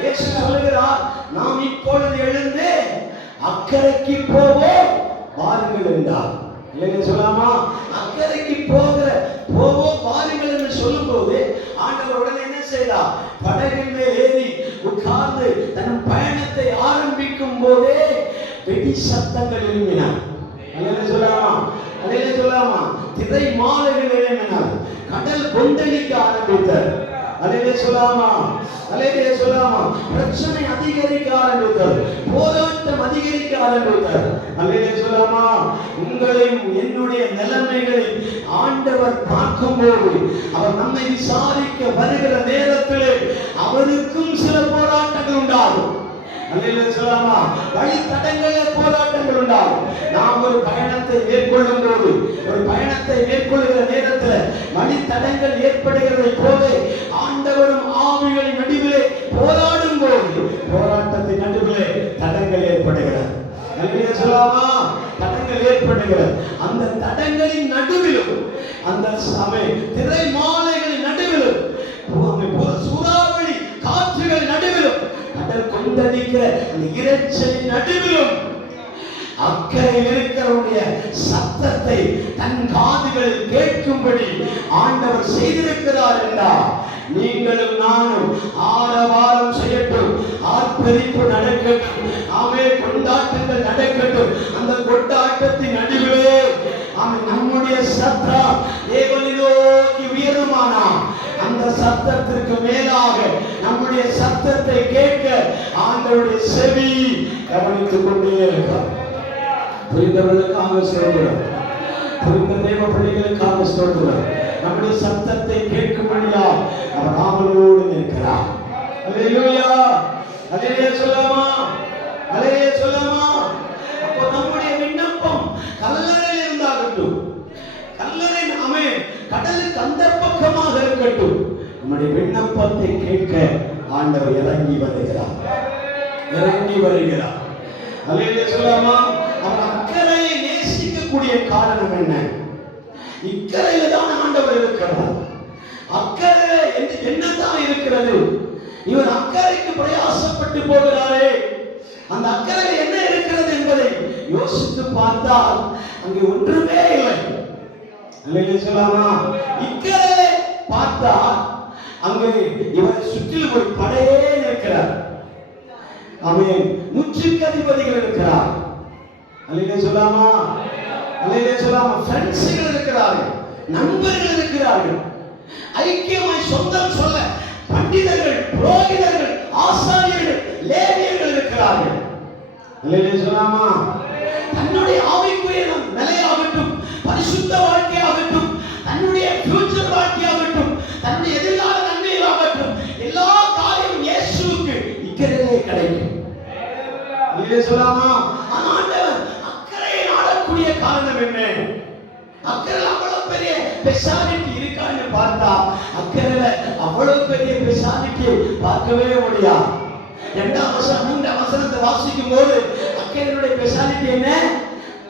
இயேசு சொல்லுகிறார், நாம் இப்பொழுது எழுந்து அக்கறைக்கு போவோம் வாருங்கள் என்றார். அல்லேலூயா சொல்லாமா? அக்கறைக்கு போவோம் வாருங்கள் என்று சொல்லும்போது ஆண்டவர் உடனே என்ன செய்தார்? படகின் மேல் ஏறி உட்கார்ந்து தன் பயணத்தை ஆரம்பிக்கும் போதே வெடி சத்தங்கள் எழுப்பினார். அல்லேலூயா சொல்லாமா? அல்லேலூயா சொல்லாமா? திரை மாலைகள் எழுப்பினார். கடல் கொந்தளிக்க ஆரம்பித்தார். அல்லேலூயா சொல்லாமா? அல்லேலூயா சொல்லாமா? பிரச்சனை அதிகரிக்க ஆரம்பித்தார். போராட்டம் அதிகரிக்க ஆரம்பித்தார். அல்லேலூயா சொல்லாமா? உங்களையும் என்னுடைய நிலைமைகளை ஆண்டவர் பார்க்கும்போது அவர் நம்மை விசாரிக்க வருகிற நேரத்தில் அவருக்கும் சில போராட்டங்கள் உண்டாகும். அல்லேலூயா சொல்லாமா? வழி தடங்களில் போராட்டங்கள் உண்டாகும். நாம் ஒரு பயணத்தை மேற்கொள்ளும் போது, ஒரு பயணத்தை மேற்கொள்ளுகிற நேரத்தில் வழி தடங்கள் ஏற்படுகிறதை போல ஆண்டவரும் ஆவிகளின் நடுவிலே போராடும் போது போராட்டத்தின் நடுவிலே தடங்கள் ஏற்படுகிறது. அல்லேலூயா சொல்லாமா? தடங்கள் ஏற்படுகிறது. அந்த தடங்களின் நடுவிலும் அந்த திரை மாலைகளின் நடுவிலும் சூறாவளி காற்றுகள் நடுவிலும் கடல் கொந்தளிக்கிற அந்த இரைச்சலின் நடுவிலும் அக்கறையில் இருக்கிறவருடைய சத்தத்தை தன் காதுகளில் கேட்கும்படி ஆண்டவர் செய்திருக்கிறார் என்றால் நீங்களும் நானும் ஆரவாரம் செய்யட்டும், ஆர்ப்பரிப்பு நடக்கட்டும், கொண்டாட்டங்கள் நடக்கட்டும். அந்த கொண்டாட்டத்தின் நடுவிலே நம்முடைய சத்தம் தேவனை நோக்கி உயருமானா அந்த சத்தத்திற்கு மேலாக நம்முடைய சத்தத்தை கேட்க ஆண்டவருடைய செவி கவனித்துக் கொண்டே இருக்கிறார். புரிந்தவர்களுக்காக ஸ்தோத்திரம், புரிந்த தேவ பிள்ளைகளுக்காக ஸ்தோத்திரம். நம்முடைய சத்தத்தை கேட்கும்படியா அவர் ஆவலோடு நிற்கிறார். அல்லேலூயா, அல்லேலூயா சொல்லாமா? அல்லேலூயா சொல்லாமா? அப்போ நம்முடைய விண்ணப்பம் கல்லறையில் இருந்தாகட்டும், கல்லறை கடலுக்கு அந்த பக்கமாக இருக்கட்டும், நம்முடைய விண்ணப்பத்தை கேட்க ஆண்டவர் இறங்கி வருகிறார், இறங்கி வருகிறார். அல்லேலூயா சொல்லாமா? அவர் அக்கறை வரக்கூடிய காரணம் என்ன? இக்கரையில தான் ஆண்டவர் இருக்கிறார். அக்கறை என்னதான் இருக்கிறது? இவர் அக்கறைக்கு பிரயாசப்பட்டு போகிறாரே, அந்த அக்கறையில் என்ன இருக்கிறது என்பதை யோசித்து பார்த்தால் அங்கே ஒன்றுமே இல்லை. அல்லேலூயா சொல்லாமா? இக்கரையிலே பார்த்தால் அங்கே இவரை சுற்றிலும் ஒரு படையே இருக்கிறார். ஆமென். 100 அதிபதிகள் இருக்கிறார். அல்லேலூயா சொல்லாமா? அல்லேலூயா சொல்லாமா? ஃப்ரெண்ட்ஸ்கள் இருக்கிறார்கள், நண்பர்கள் இருக்கிறார்கள், ஐக்கியமாய் சொந்தம் சொல்ல பண்டிதர்கள், புரோகிதர்கள், ஆசாரியர்கள், லேவியர்கள் இருக்கிறார்கள். அல்லேலூயா சொல்லாமா? தன்னுடைய ஆவிக்குரிய நிலையாகட்டும், பரிசுத்த வாழ்க்கையாகட்டும், தன்னுடைய ஃபியூச்சர் வாழ்க்கையாகட்டும், தன்னுடைய எதிர்கால நன்மையாகட்டும், எல்லா காரியமும் இயேசுவுக்கு இக்கரையிலே கிடைக்கும். அல்லேலூயா சொல்லாமா? ஆண்டவர் அக்கறையை நாடக்கூடிய காரணம் என்ன? அக்கறையில் அவ்வளவு பெரிய ஸ்பெஷாலிட்டி இருக்கான்னு பார்த்தா அக்கறையில அவ்வளவு பெரிய ஸ்பெஷாலிட்டி பார்க்கவே முடியாது. 2ஆம் வசனம் 3ஆம் வசனத்தை வாசிக்கும் போது அக்கறையினுடைய ஸ்பெஷாலிட்டி என்ன?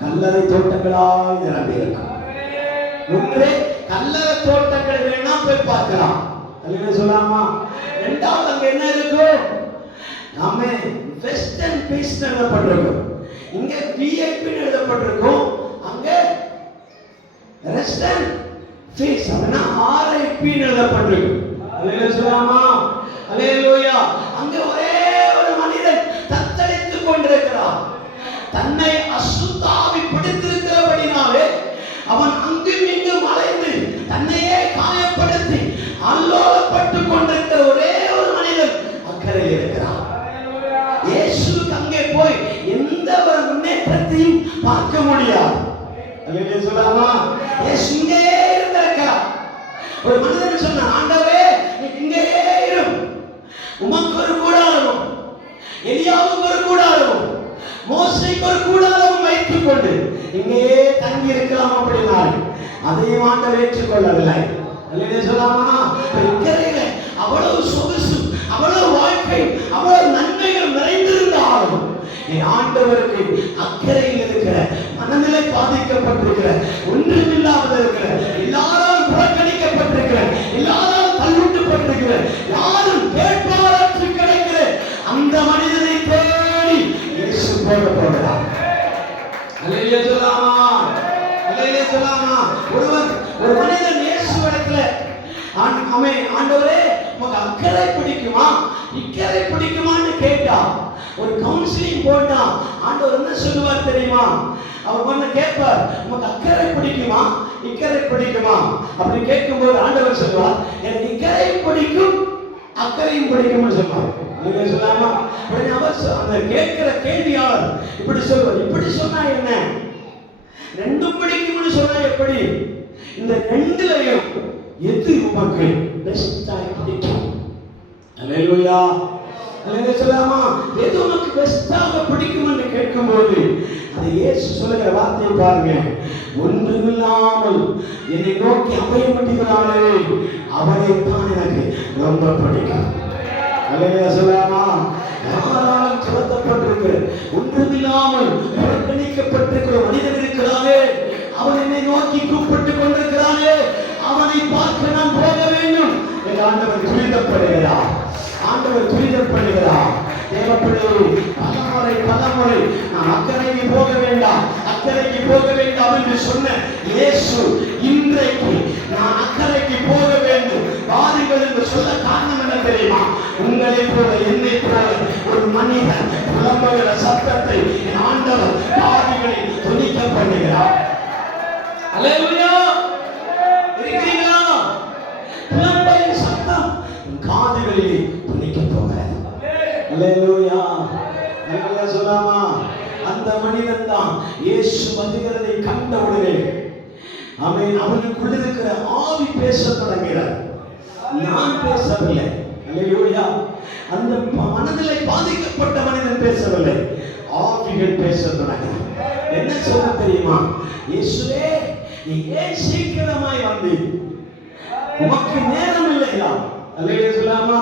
கல்லறை தோட்டங்களாய் நிரம்பி இருக்கும். ஒன்றே கல்லறை தோட்டங்களை வேணா போய் பார்க்கலாம். அல்லேலூயா சொல்லாமா? இரண்டாவது அங்க என்ன இருக்கும்? நாமே வெஸ்டர்ன் பீஸ் எழுதப்பட்டிருக்கும், இங்க விஐபி எழுதப்பட்டிருக்கும், அங்க ரெஸ்டன் ஃபீஸ் அப்படினா ஆர்ஐபி எழுதப்பட்டிருக்கு. அல்லேலூயா சொல்லாமா? அல்லேலூயா. அங்க ஒரே ஒரு மனிதன் தத்தளித்துக் கொண்டிருக்கிறான். தன்னை அசுத்த ஆவி பிடித்திருக்கிறபடினாலே அவன் அங்கும் இங்கும் அலைந்து தன்னையே காயப்படுத்தி அல்லோலப்பட்டு கொண்டிருக்கிற ஒரே ஒரு மனிதன் அக்கறையில் இருக்கிறான். இயேசுவுக்கு அங்கே போய் எந்த ஒரு முன்னேற்றத்தையும் பார்க்க முடியாது. அல்லேலூயா சொல்லாமா? இயேசு இங்கேயே இருந்திருக்கிறார். ஒரு மனிதன் சொன்னான், ஆண்டவரே இங்கேயே இரு, உமக்கு ஒரு கூடாரம், எலியாவுக்கு ஒரு கூடாரம், மோசேக்கு ஒரு கூடாரம் வைத்துக் கொண்டு இங்கேயே தங்கி இருக்கலாம் அப்படின்னாரு. அதையும் ஆண்டவர் ஏற்றுக்கொள்ளவில்லை. அல்லேலூயா சொல்லாமா? இக்கரையில அவ்வளவு சொகுசு, அவ்வளவு வாழ்க்கை, அவ்வளவு நன்மைகள் நிறைந்திருந்தாலும் என் ஆண்டவருக்கு அக்கறையில் இருக்கிற, மனநிலை பாதிக்கப்பட்டிருக்கிற, ஒன்றுமில்லாமல் இருக்கிற, எல்லாரும் புறக்கணிக்கப்பட்டிருக்கிற, எல்லாரும் தள்ளுட்டப்பட்டிருக்கிற, யாரும் கேட்பாரற்று கிடைக்கிற அந்த மனிதனை தேடி இயேசு போக போகிறார். அல்லேலூயா சொல்லாமா? அல்லேலூயா சொல்லாமா? ஒரு மனிதன் இயேசுவிடத்துல ஆண்டவரே உமக்கு அக்கறை பிடிக்குமா, இக்கறை பிடிக்குமான்னு கேட்டா, ஒரு கவுன்சிலிங் போட்டா ஆண்டவர் என்ன சொல்லுவார் தெரியுமா? அவர் ஒண்ணு கேட்பார், உமக்கு அக்கறை பிடிக்குமா, இக்கறை பிடிக்குமா அப்படி கேட்கும்போது ஆண்டவர் சொல்லுவார், எனக்கு இக்கறை பிடிக்கும், அக்கறையும் பிடிக்கும்னு சொல்லுவார். நீங்க சொல்லாமா? உடனே அவர் அந்த கேட்கிற கேள்வியாளர் இப்படி சொல்வார், இப்படி சொன்னா என்ன, ரெண்டும் பிடிக்கும்னு சொன்னா எப்படி, இந்த ரெண்டுலயும் எது உமக்கு பெஸ்டா பிடிக்கும்? அல்லேலூயா. அல்லேலூயா சொல்லாமா? எது உனக்கு பெஸ்டாக பிடிக்கும் என்று கேட்கும்போது அது இயேசு சொல்லுகிற வார்த்தையை பாருங்க, ஒன்றுமில்லாமல் என்னை நோக்கி அபயப்பட்டுகிறானே அவனைத்தான் எனக்கு ரொம்ப பிடிக்கும். அல்லேலூயா சொல்லாமா? யாராலும் துரத்தப்பட்டிருக்கிற, ஒன்றுமில்லாமல் புறக்கணிக்கப்பட்டிருக்கிற மனிதன் இருக்கிறானே, அவன் என்னை நோக்கி கூப்பிட்டு கொண்டிருக்கிறானே, அவனை பார்க்க நான் போக வேண்டும் என்று ஆண்டவர் துரிதப்படுகிறார். ஆண்டவர் துரிதப்படுகிறார். தேவப்பிள்ளையை பலமுறை நான் அக்கறைக்கு போக வேண்டாம், அக்கறைக்கு போக வேண்டாம் என்று சொன்ன இயேசு இன்றைக்கு நான் அக்கறைக்கு போக வேண்டும் வாருங்கள் என்று சொல்ல காரணம் என்ன தெரியுமா? உங்களை போல என்னை போல ஒரு மனிதன் புலம்புகிற சத்தத்தை என் ஆண்டவர் காதுகளில் துணிக்க பண்ணுகிறார். அல்லேலூயா. இருக்கிறீங்களா? புலம்பலின் சத்தம் காதுகளில் துணிக்க போகிறது. அல்லேலூயா. அல்லேலூயா சொல்லாமா? அந்த மனிதன் தான் இயேசு வருகிறதை கண்டவுடனே அவன் அவனுக்குள்ள இருக்கிற ஆவி பேசத் தொடங்கிறார். நான் பேசவில்லை. அல்லேலூயா. அந்த மனதிலே பாதிக்கப்பட்ட மனிதன் பேசவில்லை, ஆவிகள் பேசத் தொடங்கின. என்ன சொல்ல தெரியுமா? இயேசுவே, நீ ஏன் சீக்கிரமாய் வந்தீர்? உமக்கு நேரம் இல்லையா? அல்லேலூயா சொல்லாமா?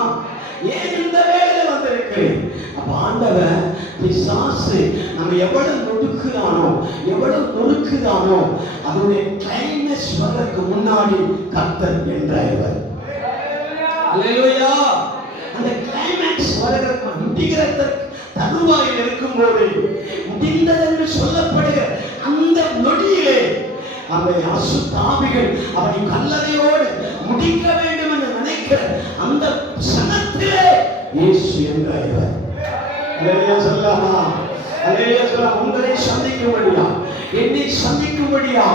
ஏன் இந்த வேளையில வந்திருக்கிறேன்? அப்ப ஆண்டவர் பிசாசு நம்ம எவ்வளவு நொடுக்குதானோ, எவ்வளவு நொறுக்குதானோ, அதனுடைய கிளைமேக்ஸ் வரக்கு முன்னாடி கர்த்தர் என்றார். அல்லேலூயா. அந்த கிளைமேக்ஸ் வரக்கு முடிகிற தருவாயில் இருக்கும்போது, முடிந்ததென்று சொல்லப்படுகிற அந்த நொடியிலே அந்த அசுத்தாவிகள் அவனை கல்லறையோடு முடிக்க வேண்டும் என்று நினைக்கிற அந்த சனத்திலே இயேசு என்றார். அல்லேலூயா சொல்லலாமா? அல்லேலூயா சொல்லலாம். உங்களை சந்திக்கும்படியா, என்னை சந்திக்கும்படியா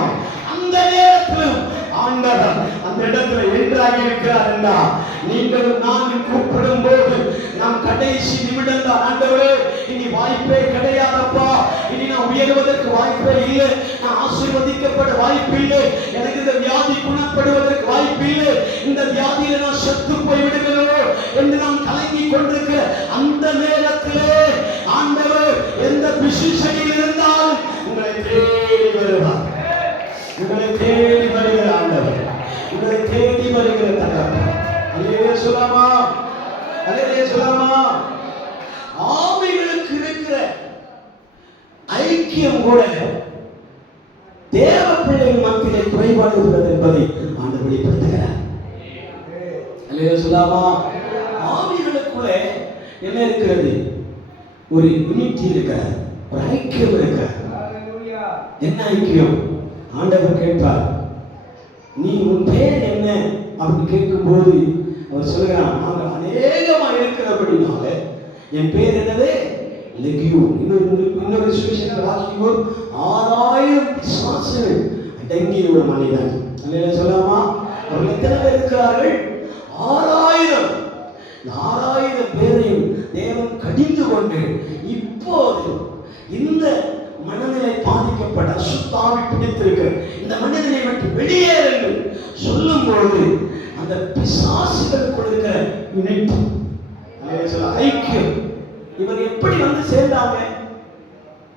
அந்த நேரத்திலும் ஆண்டவர் அந்த இடத்துல என்றாகி இருக்கிறார் என்றால், நீங்களும் நானும் கூப்பிடும் போது நாம் கடைசி நிமிடம் தான், ஆண்டவரே இனி வாய்ப்பே கிடையாதப்பா, இனி நான் உயர்வதற்கு வாய்ப்பே இல்லை, நான் ஆசீர்வதிக்கப்பட வாய்ப்பு இல்லை, எனக்கு இந்த வியாதி குணப்படுவதற்கு வாய்ப்பு இல்லை, இந்த வியாதியில நான் செத்து போய்விடுகிறோம் என்று நான் கலங்கி கொண்டிருக்கிற அந்த நேரத்திலே ஆண்டவர் எந்த பிசிசனில் இருந்தாலும் உங்களை தேடி வருவார். உங்களை தேடி வருகிற ஆண்டவர், உங்களை தேடி வருகிற தகப்பன். அல்லேலூயா சொல்லாமா? அல்லேலூயா சொல்லாமா? ஆவிகளுக்கு இருக்கிற ஐக்கியம் கூட தேவ பிள்ளைகள் மத்தியிலே குறைபாடு இருக்கிறது என்பதை ஆண்டவர் வெளிப்படுத்துகிறார். அல்லேலூயா சொல்லாமா? ஆவிகளுக்குள்ள என்ன இருக்கிறது? ஒரு யூனிட்டி இருக்கிறது, ஒரு ஐக்கியம் இருக்கிறது. என்ன ஐக்கியம்? ஆண்டவர் கேட்பார், நீ உன் பேர் என்ன அப்படின்னு கேட்கும்போது அவர் சொல்கிறான், நாங்கள் அநேகமாக இருக்கிறபடினால என் பேர் என்னது? லெகியோன். இன்னொரு சுவிசேஷத்தில் வாசிக்கும்போது 6000 பிசாசுகள் அடங்கிய ஒரு மனிதன். அல்லேலூயா சொல்லாமா? அவர்கள் எத்தனை பேர் இருக்கிறார்கள்? 6000. 6000 பேரையும் தேவன் கடிந்து கொண்டு இப்போது இந்த மனநிலை பாதிக்கப்பட்ட அசுத்தாவி பிடித்திருக்கிற இந்த மனிதனை விட்டு வெளியேறுங்கள் சொல்லும் பொழுது அந்த பிசாசுகள் கொடுக்கிற யூனிட், ஐக்கியம், இவர் எப்படி வந்து சேர்ந்தாங்க?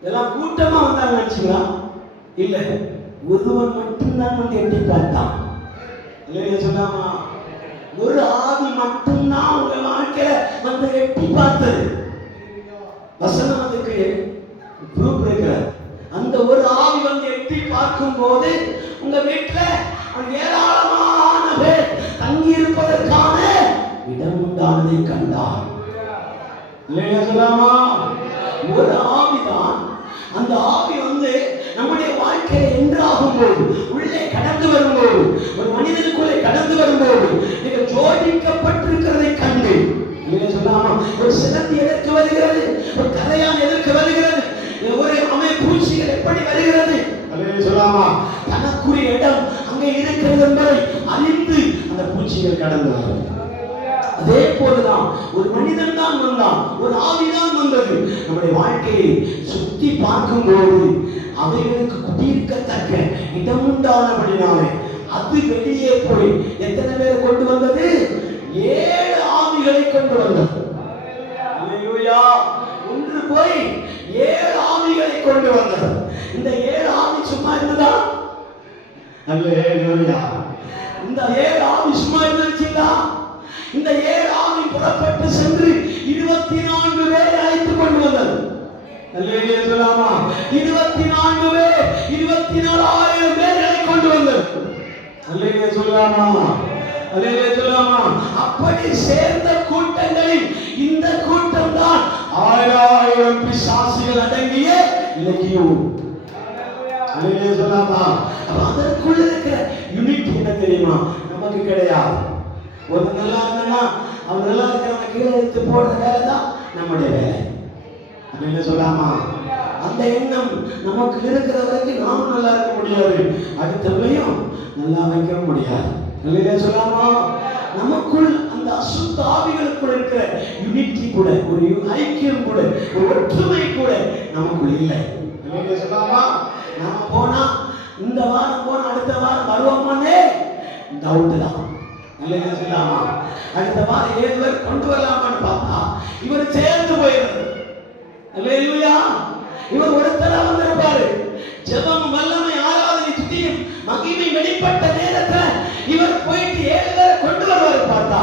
எல்லாம் கூட்டமா வந்தாங்க நினைச்சீங்களா? இல்ல, ஒருவன் மட்டும்தான் வந்து எட்டி பார்த்தான். இல்லையா சொல்லாமா? ஒரு ஆவி மட்டும்தான் உங்க வாழ்க்கையில வந்து எட்டி பார்த்தது. வசனம் அதுக்கு ப்ரூஃப் இருக்கிறார். அந்த ஒரு ஆவி வந்து எட்டி பார்க்கும் போது உங்க வீட்டுல ஏராளமான பேர் தங்கி இருப்பதற்கான இடம் உண்டானதை கண்டார். இல்லையா சொல்லாமா? ஒரு ஆவிதான். அந்த ஆவி வந்து நம்முடைய வாழ்க்கையை என்றாகும் போது, உள்ளே கடந்து வரும்போது, ஒரு மனிதனுக்குள்ளே கடந்து வரும்போது, நீங்கள் ஜோடிக்கப்பட்டிருக்கிறதை கண்டு, இல்லையா சொல்லாமா? ஒரு சிலந்தி எதற்கு வருகிறது? ஒரு கரையான் எதற்கு வருகிறது? ஒரு பூச்சிகள் எப்படி வருகிறது? சொல்லாமா? தனக்குரிய இடம் அங்கே இருக்கிறது என்பதை அறிந்து அந்த பூச்சிகள் கடந்து வரும். அதே போலதான் ஒரு மனிதன் தான் வந்தான், ஒரு ஆவிதான் வந்தது. நம்முடைய வாழ்க்கையை சுத்தி பார்க்கும் போது அவைகளுக்கு குடியிருக்கத்தக்க இடம் உண்டானபடினாலே அது வெளியே போய் எத்தனை பேரை கொண்டு வந்தது? 7 ஆவிகளை கொண்டு வந்தது. அல்லேலூயா. ஒன்று போய் 7 ஆவிகளை கொண்டு வந்தது. இந்த 7 ஆவி சும்மா இருந்ததா? அல்லேலூயா. இந்த 7 ஆவி சும்மா இருந்துச்சுங்களா? இந்த 7 ஆவி புறப்பட்டு சென்று 24 பேரை அழைத்து கொண்டு வந்தது. அல்லேலூயா சொல்லாமா? 24 பேர், 24,000 பேரை கொண்டு வந்தது. அல்லேலூயா சொல்லாமா? அல்லேலூயா சொல்லாமா? அப்படி சேர்ந்த கூட்டங்களில் இந்த கூட்டம் தான் 1000 பிசாசுகள் அடங்கிய லெகியோன். அல்லேலூயா சொல்லாமா? அதற்குள்ள இருக்கிற யூனிட் என்ன தெரியுமா? நமக்கு கிடையாது. ஒரு நல்லா இருந்தா அவன் நல்லா இருக்கிறவங்க கீழே எடுத்து போடுற வேலை தான் நம்முடைய வேலை. அப்படின்னு சொல்லாமா? அந்த எண்ணம் நமக்கு இருக்கிற வரைக்கும் நாமும் நல்லா இருக்க முடியாது, அடுத்தவரையும் நல்லா வைக்க முடியாது. இல்லையா சொல்லாமா? நமக்குள் அந்த அசுத்த ஆவிகளுக்குள் இருக்கிற யூனிட்டி கூட, ஒரு ஐக்கியம் கூட, ஒரு ஒற்றுமை கூட நமக்குள் இல்லை. இல்லையா சொல்லாமா? நாம போனா இந்த வாரம் போன அடுத்த வாரம் வருவோமானே டவுட் தான். இல்லையா சொல்லாமா? அடுத்த வாரம் 7 பேர் கொண்டு வரலாமான்னு பார்த்தா இவர் சேர்ந்து போயிடுறது. அல்லேலூயா. இவர் ஒருத்தரா வந்திருப்பாரு. ஜெபம், வல்லமை, ஆராதனை, துதியும் மகிமை வெளிப்பட்ட நேரத்துல இவர் போயிட்டு 7 பேரை கொண்டு வருவாரு. பார்த்தா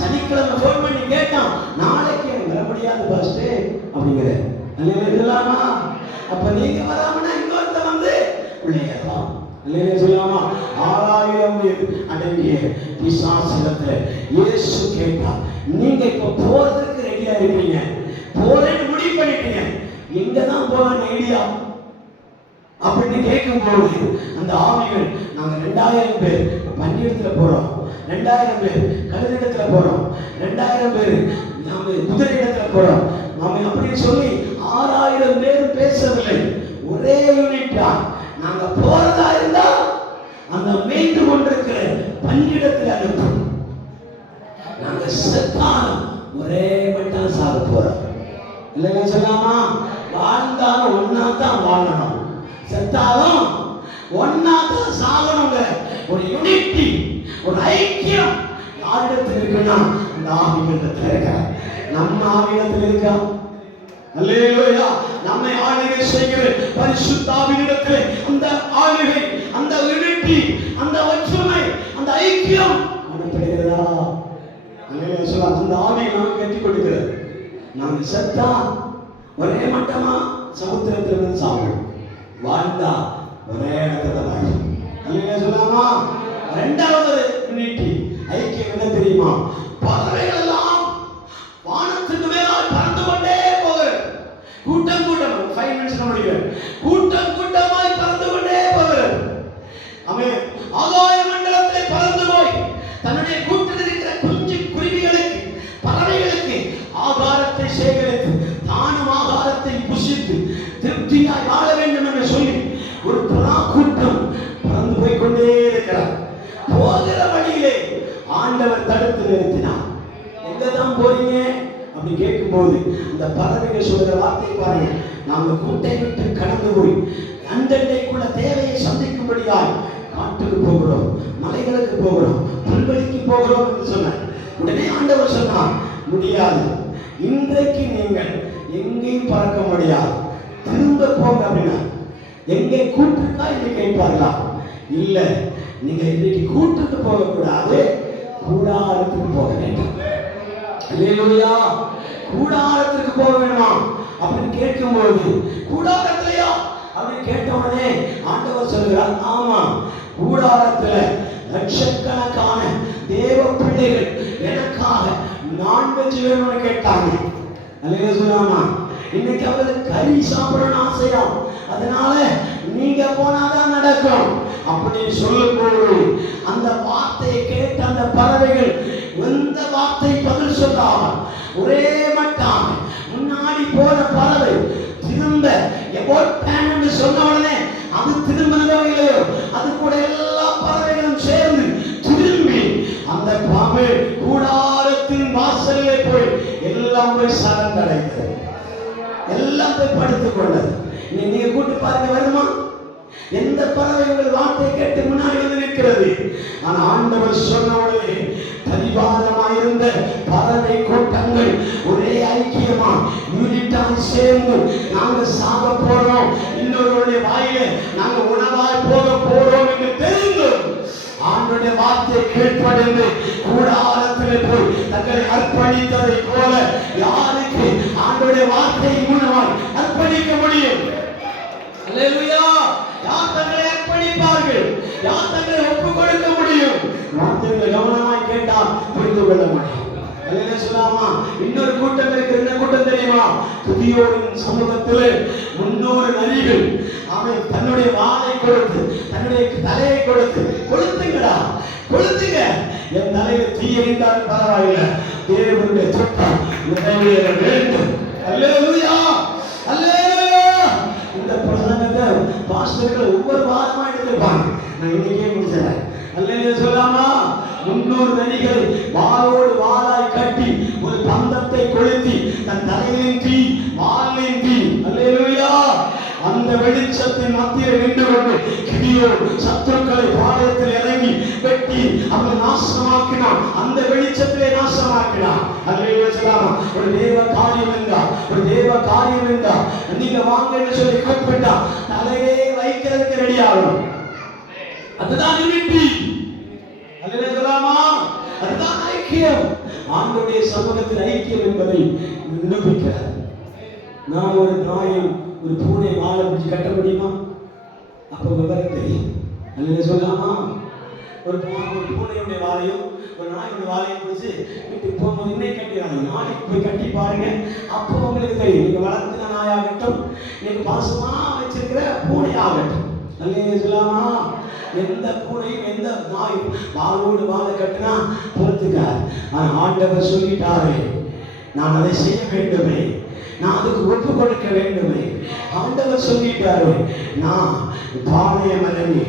சனிக்கிழமை ஃபோன் பண்ணி அப்படின்னு கேட்டான். நாளைக்கு வர முடியாது பாஸ்டே அப்படிங்கிற சொல்லலாமா? அப்ப நீங்க வராமனா இன்னொருத்த வந்து பிள்ளையலாம் சொல்லலாமா? 6000 பேர் அடங்கிய பிசாசிடத்துல இயேசு கேட்டார், நீங்க இப்ப போறதுக்கு ரெடியா இருக்கீங்க, போறேன்னு முடிவு பண்ணிட்டீங்க, எங்கதான் போறாங்க ஐடியா அப்படின்னு கேட்கும்போது அந்த ஆவிகள், நாங்க 2000 பேர் பன்னிடத்துல போறோம், 2000 பேர் கழுதிடத்துல போறோம், 2000 பேர் நாம குதிரை இடத்துல போறோம் நாம அப்படின்னு சொல்லி 6000 பேர் பேசவில்லை. ஒரே யூனிட்டா நாங்க போறதா இருந்தா அந்த மேய்ந்து கொண்டிருக்கிற பன்னிடத்துல அனுப்பும், நாங்க செத்தாலும் ஒரே மட்டும் சாக போறோம். இல்லைங்க சொல்லாமா? வாழ்ந்தாலும் ஒன்னா தான் வாழணும், செத்தாலும் ஒன்னா தான் சாகணுங்கிற ஒரு யூனிட்டி, ஒரு ஐக்கியம் யாரிடத்தில் இருக்குன்னா அந்த ஆவியிடத்தில் இருக்க. நம்ம ஆவியிடத்தில் இருக்கா? அல்லேலூயா. நம்மை ஆளுகை செய்கிற பரிசுத்த ஆவியிடத்தில் அந்த ஆளுகை, அந்த யூனிட்டி, அந்த ஒற்றுமை, அந்த ஐக்கியம் காணப்படுகிறதா? அல்லேலூயா சொல்ல அந்த ஆவியை நாம் கட்டி கொடுக்கிறது. நாம் செத்தா ஒரே மட்டமா சமுத்திரத்திலிருந்து சாப்பிடும், வாழ்ந்தா ஒரே இடத்துல வாழும். அல்லேலூயா சொல்லாமா? இரண்டாவது யூனிட்டி ஐக்கியம் என்ன தெரியுமா? பறவைகள் எல்லாம் வானத்துக்கு மேலால் பறந்து கொண்டே போகிறது. கூட்டம் கூட்டம் 5 நிமிஷம் முடிக்கிறேன். கூட்டம் கூட்டமாய் பறந்து கொண்டே போகிறது. அவன் ஆகாய மண்டலத்திலே பறந்து போய் தன்னுடைய கூட்டத்தில் இருக்கிற குஞ்சு குருவிகளுக்கு, பறவைகளுக்கு ஆகாரத்தை சேகரித்து தானும் ஆகாரத்தை புசித்து திருப்தியாய் வாழ வேண்டும் என்று சொல்லி ஒரு புறா கூட்டம் பறந்து போய் கொண்டே இருக்கிறார். போகிற வழியிலே ஆண்டவர் தடுத்து நிறுத்தினார். எங்கதான் போறீங்க அப்படி கேட்கும்போது அந்த பறவைகள் சொல்கிற வார்த்தை பாருங்க, நாம கூட்டை விட்டு கடந்து போய் அண்டண்டைக்குள்ள தேவையை சந்திக்கும்படியாய் காட்டுக்கு போகிறோம், மலைகளுக்கு போகிறோம், புல்வெளிக்கு போகிறோம் என்று சொன்னார். உடனே ஆண்டவர் சொன்னார், முடியாது, இன்றைக்கு நீங்கள் எங்கேயும் பறக்க முடியாது, திரும்ப போங்க அப்படின்னா. எங்கே கூட்டுக்கா என்று கேட்பார்களா? இல்ல, நீங்க இன்னைக்கு கூட்டுக்கு போகக்கூடாது, கூடாரத்துக்கு போக வேண்டும். அல்லேலூயா. கூடாரத்துக்கு போக வேணுமா அப்படின்னு கேட்கும்போது, கூடாரத்திலையா அப்படின்னு கேட்ட உடனே ஆண்டவர் சொல்கிறார், ஆமா, கூடாரத்துல லட்சக்கணக்கான தேவ பிள்ளைகள் எனக்காக நான்வெஜ் வேணும்னு கேட்டாங்க. அல்லேலூயா சொல்லாமா? இன்னைக்கு அவங்களுக்கு கறி சாப்பிடணும்னு ஆசையா, அதனால நீங்க போனாதான் நடக்கும் அப்படின்னு சொல்லும்போது அந்த வார்த்தையை கேட்ட அந்த பறவைகள் எந்த வார்த்தை பதில் சொல்லாம ஒரே மட்டாக முன்னாடி போன பறவை திரும்ப எபோட் சொன்ன உடனே அது திரும்பினதோ இல்லையோ, அது கூட எல்லா பறவைகளும் சேர்ந்து திரும்பி அந்த பாம்பு கூடாரத்தின் வாசலிலே போய் எல்லாம் போய் சரணடைந்தது, எல்லாம் போய் படுத்துக் கொண்டது. நீங்க கூட்டு பாருங்க, வருமா? எந்த பறவை உங்கள் வார்த்தை கேட்டு முன்னாடி வந்து நிற்கிறது? ஆனா ஆண்டவர் சொன்ன உடனே பரிவாரமாயிருந்த பறவை கூட்டங்கள் ஒரே ஐக்கியமா யூனிட்டாய் சேர்ந்து நாங்க சாக போறோம், இன்னொருடைய வாயில நாங்க உணவாய் போக போறோம் என்று தெரிந்து ஆண்டவருடைய வார்த்தையை கீழ்ப்படிந்து கூடாரத்தில் போய் தங்களை அர்ப்பணித்ததை போல யாருக்கு ஆண்டவருடைய வார்த்தையை மூலமாய் அர்ப்பணிக்க முடியும்? அல்லேலூயா. யார் தங்களை அர்ப்பணிப்பார்கள்? யார் தங்களை ஒப்புக் கொடுக்க முடியும்? வார்த்தைகளை கவனமாய் கேட்டால் புரிந்து கொள்ள முடியும். அல்லேலூயா சொல்லாமா? இன்னொரு கூட்டம் இருக்கு. என்ன கூட்டம் தெரியுமா? துதியோரின் சமூகத்தில் 300 நரிகள் அவன் தன்னுடைய வாளை கொடுத்து தன்னுடைய தலையை கொடுத்து, கொளுத்துங்கடா, கொளுத்துங்க, என் தலையில் தீ எரிந்தாலும் பரவாயில்லை, தேவனுடைய திட்டம் நிறைவேற வேண்டும். அல்லேலூயா, அல்லேலூயா. இந்த பிரசங்கத்தை பாஸ்டர்கள் ஒவ்வொரு வாரமா எடுத்துப்பாங்க. நான் இன்னைக்கே முடிச்சேன். அல்லேலூயா சொல்லாமா? 300 நரிகள் வாளோடு வாளாய் கட்டி ஒரு பந்தத்தை கொளுத்தி தன் தலையின் தீ வாளின் தீ, அல்லேலூயா, அந்த வெளிச்சத்தின் மத்தியில் நின்று கொண்டு கிதியோன் சத்துருக்களை பாளையத்தில் இறங்கி வெட்டி அவனை நாசமாக்கினான். அந்த வெளிச்சத்திலே நாசமாக்கினான். அல்லேலூயா சொல்லாமா? ஒரு தேவ காரியம் இருந்தா, ஒரு தேவ காரியம் இருந்தா நீங்க வாங்கன்னு சொல்லி கூப்பிட்டா தலையே வைக்கிறதுக்கு ரெடி ஆகணும். அதுதான் யூனிட்டி. அல்லேலூயா சொல்லாமா? அதுதான் ஐக்கியம். ஆண்டவருடைய சமூகத்தில் ஐக்கியம் என்பதை நிரூபிக்கிறார். நான் ஒரு நாயை ஒரு பூனை வாழை பிடிச்சு கட்ட முடியுமா? அப்போ விவரம் தெரியும். அல்ல சொல்லாமா? ஒரு பூனையுடைய வாழையும் ஒரு நாயுடைய வாழையும் பிடிச்சி வீட்டுக்கு போகும்போது இன்னைக்கு கட்டிடுறாங்க. நாளைக்கு போய் கட்டி பாருங்க, அப்போ உங்களுக்கு தெரியும். நீங்க வளர்த்துன நாயாகட்டும், நீங்க பாசமா வச்சிருக்கிற பூனை ஆகட்டும். அல்ல சொல்லாமா? எந்த பூனையும் எந்த நாயும் வாழோடு வாழை கட்டினா பொறுத்துக்கார். ஆண்டவர் சொல்லிட்டாரு, நான் அதை செய்ய வேண்டுமே, நான் அதுக்கு ஒப்பு கொடுக்க வேண்டுமே. ஆண்டவர் சொல்லிட்டாரு, நான் பாளையம் இறங்கி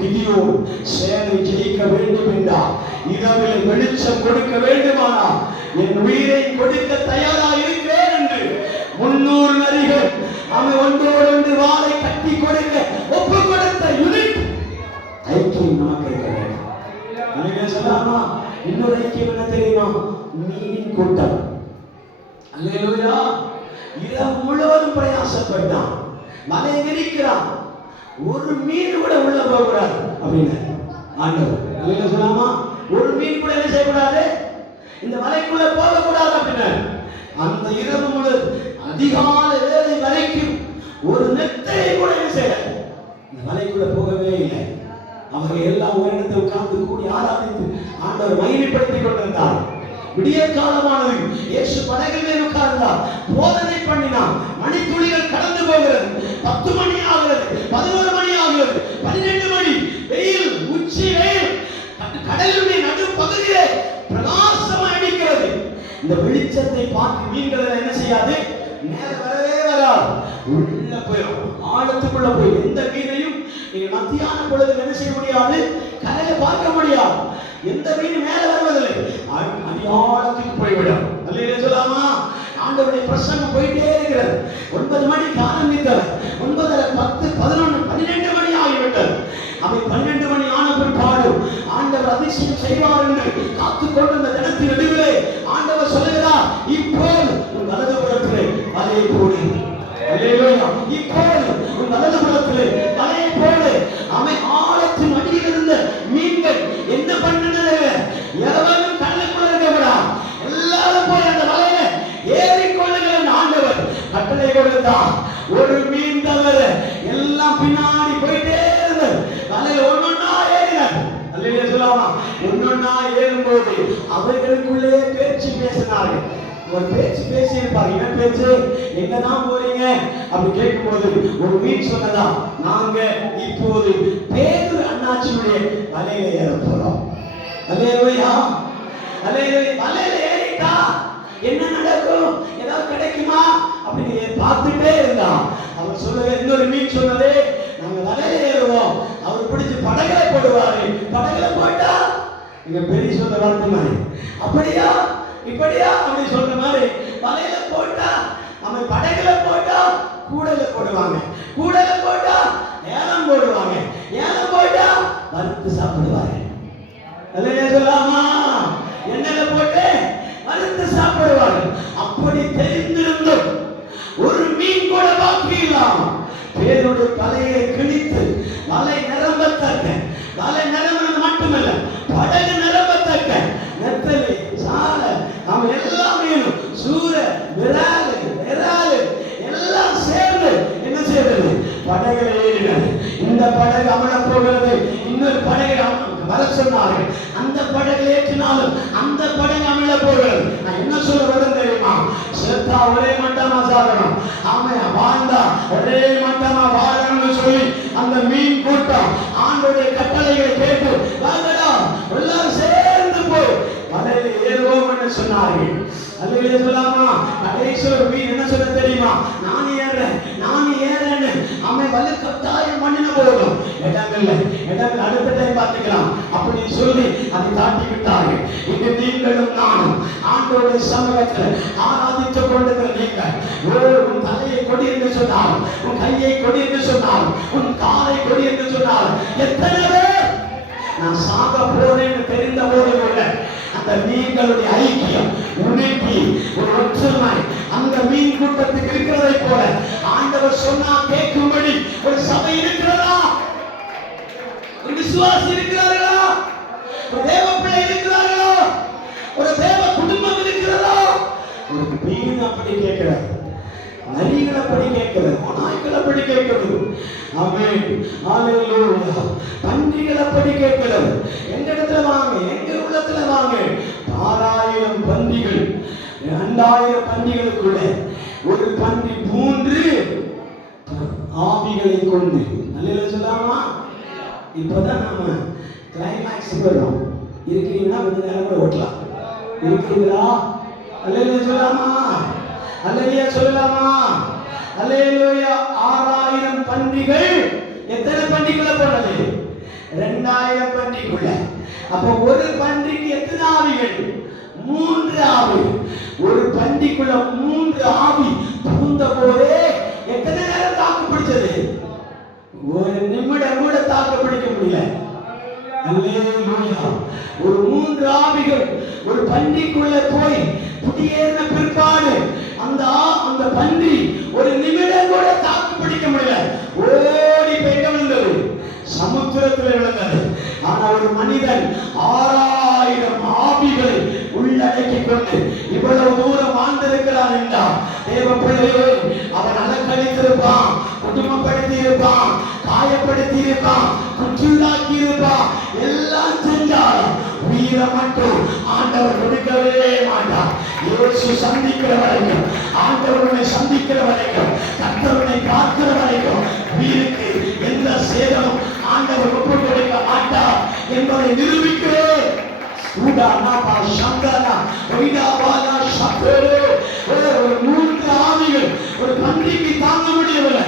கிதியோன் சேனை ஜெயிக்க வேண்டும் என்றால், இரவில் வெளிச்சம் கொடுக்க வேண்டுமானா என் உயிரை கொடுக்க தயாரா இருக்கிறேன் என்று 300 நரிகள் அவன் ஒன்றோடு ஒன்று வாளை கட்டி கொடுக்க ஒப்பு கொடுத்த யூனிட் ஐக்கியம் நமக்கு இருக்க வேண்டும். சொல்லாமா? இன்னொரு ஐக்கியம் என்ன தெரியுமா? மீனின் கூட்டம். அல்லேலூயா. இரவு முழுவதும் பிரயாசப்பட்டான், மலை நெரிக்கிறான், ஒரு மீன் கூட உள்ள போகக்கூடாது அப்படின்னு ஆண்டவர். அல்லேலூயா சொல்லாமா? ஒரு மீன் கூட என்ன செய்யக்கூடாது, இந்த மலைக்குள்ள போகக்கூடாது அப்படின்னு. அந்த இரவு முழு அதிகாலை வேளை வரைக்கும் ஒரு நெத்தையை கூட என்ன செய்யல, இந்த மலைக்குள்ள போகவே இல்லை. அவர்கள் எல்லாம் ஒரு இடத்தில் உட்கார்ந்து கூடி ஆராதித்து ஆண்டவர் மகிமைப்படுத்திக் கொண்டிருந்தார். விடிய காலமானது, இயேசு படகில் மேல் உட்கார்ந்தார், போதனை பண்ணினார். மணித்துளிகள் கடந்து போகிறது. 10 மணி ஆகிறது, 11 மணி ஆகிறது, 12 மணி. வெயில், உச்சி வெயில் கடலுடைய நடு பகுதியிலே பிரகாசமா அடிக்கிறது. இந்த வெளிச்சத்தை பார்த்து மீன்கள் என்ன செய்யாது, மேல வரவே வராது, உள்ள போயிடும், ஆழத்துக்குள்ள போய். எந்த மீனையும் நீங்க மத்தியான பொழுது என்ன செய்ய முடியாது, கரையில பார்க்க முடியாது. எந்த மீன் மேல வருவதில்லை, அடியாழத்துக்கு போய்விடும். அல்லேலூயா சொல்லாமா? ஆண்டவருடைய பிரசன்னம் போயிட்டே இருக்கிறது. 9 மணிக்கு ஆரம்பித்தவர் 9:30, 10, 11, 12 மணி ஆகிவிட்டது. அவை 12 மணி ஆன பிற்பாடு ஆண்டவர் அதிசயம் செய்வார் என்று காத்துக் கொண்டிருந்த தினத்தின் நடுவிலே ஆண்டவர் சொல்லுகிறார், இப்போது உன் வலதுபுறத்திலே வலையை போடு. அல்லேலூயா. இப்போது உன் வலதுபுறத்திலே வலையை போடு. அவை ஆழத்தின் அடியில் இருந்த மீன்கள் என்ன பண்ணது, எவரும் கடலுக்குள்ள இருக்கக்கூடா, எல்லாரும் போய் அந்த வலையில ஏறிக்கொள்ளுங்கள் ஆண்டவர் கட்டளை கொடுத்தார். ஒரு மீன் தவிர எல்லாம் பின்னாடி போயிட்டே இருந்தது. வலையில ஒன்னொன்னா ஏறினார். அல்லேலூயா சொல்லாமா? ஒன்னொன்னா ஏறும்போது அவர்களுக்குள்ளே பேச்சு பேசினார்கள். ஒரு பேச்சு பேசி இருப்பாங்க. என்ன பேச்சு? எங்கதான் போறீங்க அப்படி கேட்கும்போது ஒரு மீன் சொன்னதா, நாங்க இப்போது பேதுரு அண்ணாச்சியுடைய வலையில ஏற போறோம். அல்லேலூயா. அல்லேலூயா. வலையில ஏறிட்டா என்ன நடக்கும், ஏதாவது கிடைக்குமா அப்படின்னு பார்த்துட்டே இருந்தான். அவர் சொல்லுங்க, இன்னொரு மீன் சொன்னதே, நாங்க வலையில ஏறுவோம், அவர் பிடிச்சு படகுல போடுவாரு, படகுல போட்டா இங்க பெரிய சொல்ற வார்த்தை மாதிரி, அப்படியா இப்படியா அப்படி சொல்ற மாதிரி, வலையில போட்டா அவன் படகுல போட்டா கூடையில போடுவாங்க, கூடையில போட்டா ஏலம் போடுவாங்க, ஏலம் போட்டா வறுத்து சாப்பிடுவாங்க. அல்லேலூயா சொல்லாமா? எண்ணெயில போட்டு வறுத்து சாப்பிடுவார்கள். அப்படி தெரிந்திருந்தும் ஒரு மீன் கூட பாக்கி இல்லாம பேருடைய தலையை கிழித்து வலை நிரம்பத்தக்க, வலை நிரம்புறது மட்டுமல்ல, படகு நிரம்பத்தக்க நெத்தலி, சால, அவன் எல்லாம் மீனும், சூர, விராலு, விராலு எல்லாம் சேர்ந்து என்ன செய்யறது, படகுல ஏறினது. இந்த படகு அமல போகிறது, இன்னொரு படகு வர சொன்னார்கள். அந்த படகு ஏற்றினாலும் அந்த படகு அமல போகிறது. நான் என்ன சொல்ல வரேன் தெரியுமா? செத்தா ஒரே மட்டமா சாகணும், அவன் வாழ்ந்தா ஒரே மட்டமா வாழணும்னு சொல்லி அந்த மீன் கூட்டம் ஆண்டோடைய கட்டளைகளை கேட்டு வாங்கடா எல்லாரும் சேர்ந்து போய் வலையில ஏறுவோம் என்று சொன்னார்கள். அல்லேலூயா சொல்லாமா? கடைசியில் ஒரு மீன் என்ன சொல்ல தெரியுமா? நான் ஏறேன், நான் ஏறேன்னு அவன் வலு கட்டாயம் பண்ணின போதும் இடங்கள் அடுத்த டைம் பார்த்துக்கலாம் அப்படி சொல்லி அதை தாட்டி விட்டார்கள். இங்கு நீங்களும் நானும் ஆண்டோடைய சமூகத்தில் ஆராதித்துக் கொண்டிருக்கிற நீங்கள், உன் தலையை கொடி என்று சொன்னால், உன் கையை கொடி என்று சொன்னால், உன் காலை கொடி என்று சொன்னால், எத்தனை பேர் நான் சாக போறேன்னு தெரிந்த போது கூட அந்த மீன்களுடைய ஐக்கியம், உணர்ச்சி, ஒரு ஒற்றுமை அந்த மீன் கூட்டத்துக்கு இருக்கிறதை போல ஆண்டவர் சொன்னா கேட்கும்படி ஒரு சபை இருக்கிறதா? ஒரு விசுவாசி இருக்கிறார்களா? ஒரு தேவ பிள்ளை இருக்கிறார்களா? ஒரு தேவ மீன் அப்படி கேட்கிறார், நரிகள் அப்படி கேட்கிறது, நாய்கள் அப்படி கேட்கிறது. ஆமென், ஹalleluya. பன்றிகள் அப்படி கேட்கிறது. எங்க இடத்துல வாங்க, எங்க உள்ளத்துல வாங்க. 6000 பன்றிகள், 2000 பன்றிகளுக்குள்ள ஒரு பன்றி 3 ஆவிகளை கொண்டு, அல்லேலூயா சொல்லாமா. இப்பதான் நாம கிளைமாக்ஸ் வரோம். இருக்கீங்களா? கொஞ்ச நேரம் கூட ஓட்டலாம். இருக்கீங்களா? அல்லேலூயா சொல்லாமா, அல்லேலூயா சொல்லலாமா, அல்லேலூயா. 6000 பன்றிகள் எத்தனை பன்றிக்குள்ள போனது? 2000 பன்றிக்குள்ள. அப்போ ஒரு பன்றிக்கு எத்தனை ஆவிகள்? 3 ஆவி. ஒரு பன்றிக்குள்ள 3 ஆவி புகுந்த போதே எத்தனை நேரம் தாக்கு பிடிச்சது? ஒரு நிமிடம் கூட தாக்கு பிடிக்க முடியல. அல்லேலூயா. ஒரு 3 ஆவிகள் ஒரு பன்றிக்குள்ள போய் குடியேறின பிற்பாடு அந்த பன்றி ஒரு நிமிடம் கூட தாக்கு பிடிக்க முடியல. ஓடி போய் விழுந்தது, சமுத்திரத்தில் விழுந்தது. ஆனா ஒரு மனிதன் 6000 ஆவிகளை உள்ளடக்கி கொண்டு இவ்வளவு தூரம் வாழ்ந்திருக்கிறான் என்றால், தேவ பிள்ளையே, அவன் அலக்கழித்திருப்பான், குடும்பப்படுத்தி இருப்பான், காயப்படுத்தி இருப்பான், குற்றுள்ளாக்கி இருப்பான். எல்லாம் செஞ்சாலும் உயிரை மட்டும் ஆண்டவர் கொடுக்கவே மாட்டார். இயேசு சந்திக்கிற வரைக்கும், ஆண்டவனை சந்திக்கிற வரைக்கும், கர்த்தரை பார்க்கிற வரைக்கும் உயிருக்கு எந்த சேதமும் ஆண்டவர் ஒப்புக் கொடுக்க மாட்டார் என்பதை நிரூபிக்கிறேன். ஒரு 3 ஆவிகள் ஒரு பன்றிக்கு தாங்க முடியவில்லை.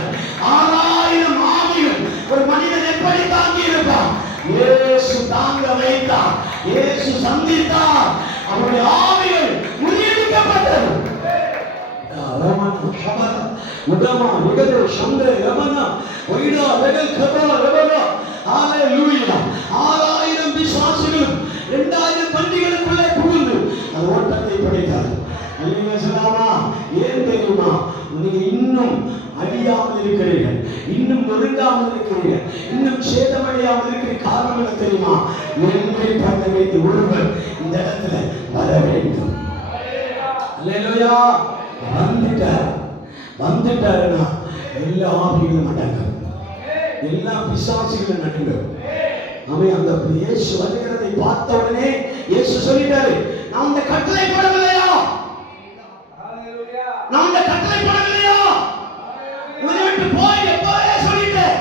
6000 ஆவிகள் ஒரு மனிதன் எப்படி தாங்கி இருப்பான்? இயேசு தாங்க வைத்தார், இயேசு சந்தித்தார். அவருடைய ஆவிகள் முறியடிக்கப்பட்டது. விசுவாசிகளும் 2000 பன்றிகளுக்குள்ளே புகுந்து அது ஓட்டத்தை படைத்தார். ஏன் தெரியுமா? நீங்க இன்னும் அழியாமல் இருக்கிறீர்கள், இன்னும் நொறுங்காமல் இருக்கிறீர்கள், இன்னும் சேதமடையாமல் இருக்கிற காரணம் என்ன தெரியுமா? என்னை பண்ண வேண்டிய ஒருவர் இந்த இடத்துல வர வேண்டும். அல்லேலூயா. வந்துட்டாருன்னா எல்லா ஆவிகளும் அடங்கும், எல்லா பிசாசுகளும் நடுங்கும். அவன் அந்த இயேசு வருகிறதை பார்த்த உடனே இயேசு சொல்லிட்டாரு, நான் இந்த கட்டளை போடவில்லையா, நான் இந்த கட்டளை போடவில்லையா, இவனை விட்டு போய் எப்பவே சொல்லிட்டேன்.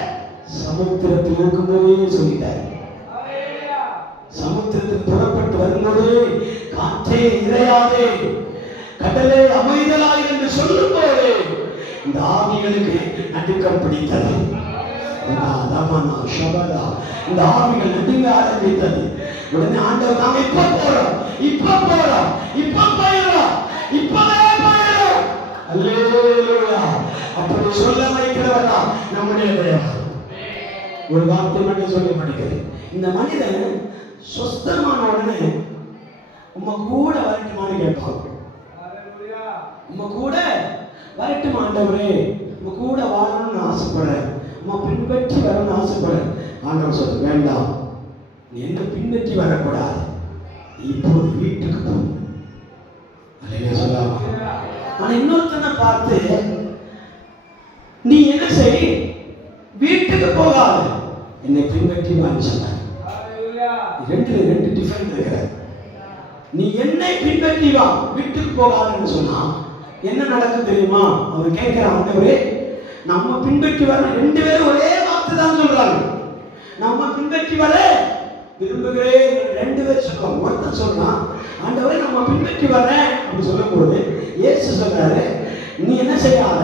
சமுத்திரத்தில் இருக்கும்போதே சொல்லிட்டாரு. சமுத்திரத்தில் புறப்பட்டு வரும்போதே, காற்றே இறையாதே, கடலே அமைதலாய் என்று சொல்லும் போது இந்த ஆவிகளுக்கு நடுக்கம் பிடித்தது. இந்த ஆவிகள் நடுங்க ஆரம்பித்தது. உடனே ஆண்டவர், நாம இப்ப போறோம், இப்பவே போயிடும். அல்லேலூயா. அப்படி சொல்ல வைக்கிறவரா நம்முடைய தேவன். ஒரு வார்த்தை மட்டும் சொல்லி படிக்கிறேன். இந்த மனிதன் சொஸ்தமான உடனே உம்ம கூட வரட்டுமான்னு கேட்பாங்க. உம்ம கூட வரட்டும் ஆண்டவரே, உம்ம கூட வாழணும்னு ஆசைப்படுறேன், உம்மை பின்பற்றி வரணும்னு ஆசைப்படுறேன். ஆண்டவர் சொல்ல, வேண்டாம், நீ என்ன பின்பற்றி வரக்கூடாது, இப்போது வீட்டுக்கு போ. அல்லேலூயா சொல்லாமா. ஆனா இன்னொருத்தனை பார்த்து, நீ என்ன செய், வீட்டுக்கு போகாத, என்னை பின்பற்றி வான்னு சொன்னார். ரெண்டு டிஃபரெண்ட் இருக்கிற. நீ என்னை பின்பற்றி வா, வீட்டுக்கு போகாதுன்னு சொன்னா என்ன நடக்கும் தெரியுமா? அவர் கேட்கிறான், ஆண்டவரே, நம்ம பின்பற்றி வர, 2 பேரும் ஒரே வார்த்தை தான் சொல்றாங்க, நம்ம பின்பற்றி வர விரும்புகிறேன். 2 பேர் சொல்றாங்க. ஒருத்தன் சொல்றான், ஆண்டவரே நம்ம பின்பற்றி வரேன் அப்படி சொல்லும் போது இயேசு சொல்றாரு, நீ என்ன செய்யாத,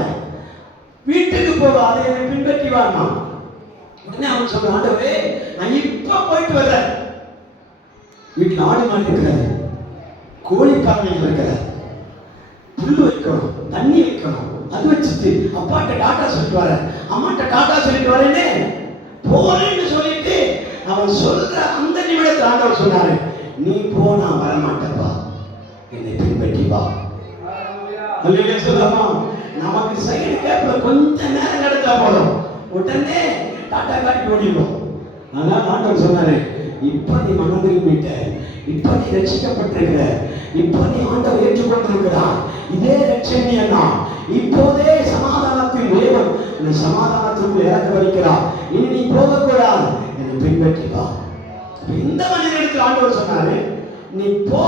வீட்டுக்கு போகாத, என்னை பின்பற்றி வரணும். உடனே அவன் சொல்றான், ஆண்டவரே நான் இப்ப போயிட்டு வரேன். வீட்டில் ஆடு மாடு இருக்கிறாரு, கோழி காரணிகள் இருக்கிறார், புல்லு வைக்கணும், தண்ணி வைக்கணும், அது வச்சுட்டு அப்பாட்ட டாட்டா சொல்லிட்டு வர, அம்மாட்ட டாட்டா சொல்லிட்டு வரேன்னு போறேன்னு சொல்லிட்டு அவன் சொல்ற அந்த நிமிடத்தில் ஆண்டவர் சொன்னாரு, நீ போனா வரமாட்டப்பா, என்னை பின்பற்றி வா. அல்லேலூயா சொல்லாமா. நமக்கு சைடு கேப்ல கொஞ்ச நேரம் கிடைச்சா போதும், உடனே டாட்டா காட்டி ஓடிடுவோம். அதனால ஆண்டவர் சொன்னாரு, இப்ப நீ மனம் திரும்பிட்ட, இப்ப நீ ரட்சிக்கப்பட்டிருக்கிற, இப்ப நீ ஆண்டவர் ஏற்றுக்கொண்டிருக்கிறார், இதே ரட்சணியம் தான். இப்போதே சமாதானத்தின் தேவன் உன்னை சமாதானத்திற்குள் இறக்க வைக்கிறார். இனி நீ போகக்கூடாது, என்னை பின்பற்றி வா. இந்த மனிதனுக்கு ஆண்டவர் சொன்னாரு, நீ போ,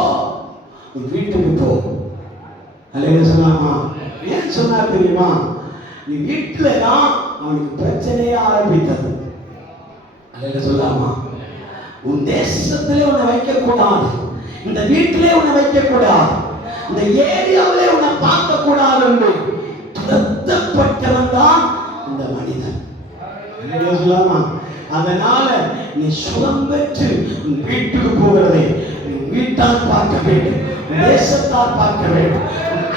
உன் வீட்டுக்கு போ. அல்லேலூயா சொல்லாமா? ஏன் சொன்னார் தெரியுமா? நீ வீட்டுல தான் அவனுக்கு பிரச்சனையே ஆரம்பித்தது. அல்லேலூயா சொல்லாமா? உன் தேசத்திலே உன்னை வைக்க கூடாது, இந்த வீட்டிலே உன்னை வைக்க கூடாது, இந்த ஏரியாவிலே உன்னை பார்க்க கூடாது என்று துரத்தப்பட்டவன் தான் இந்த மனிதன். அல்லேலூயா சொல்லாமா? அதனால நீ சுகம் பெற்று உன் வீட்டுக்கு போகிறதை உன் வீட்டால் பார்க்க வேண்டும், தேசத்தால் பார்க்க வேண்டும்,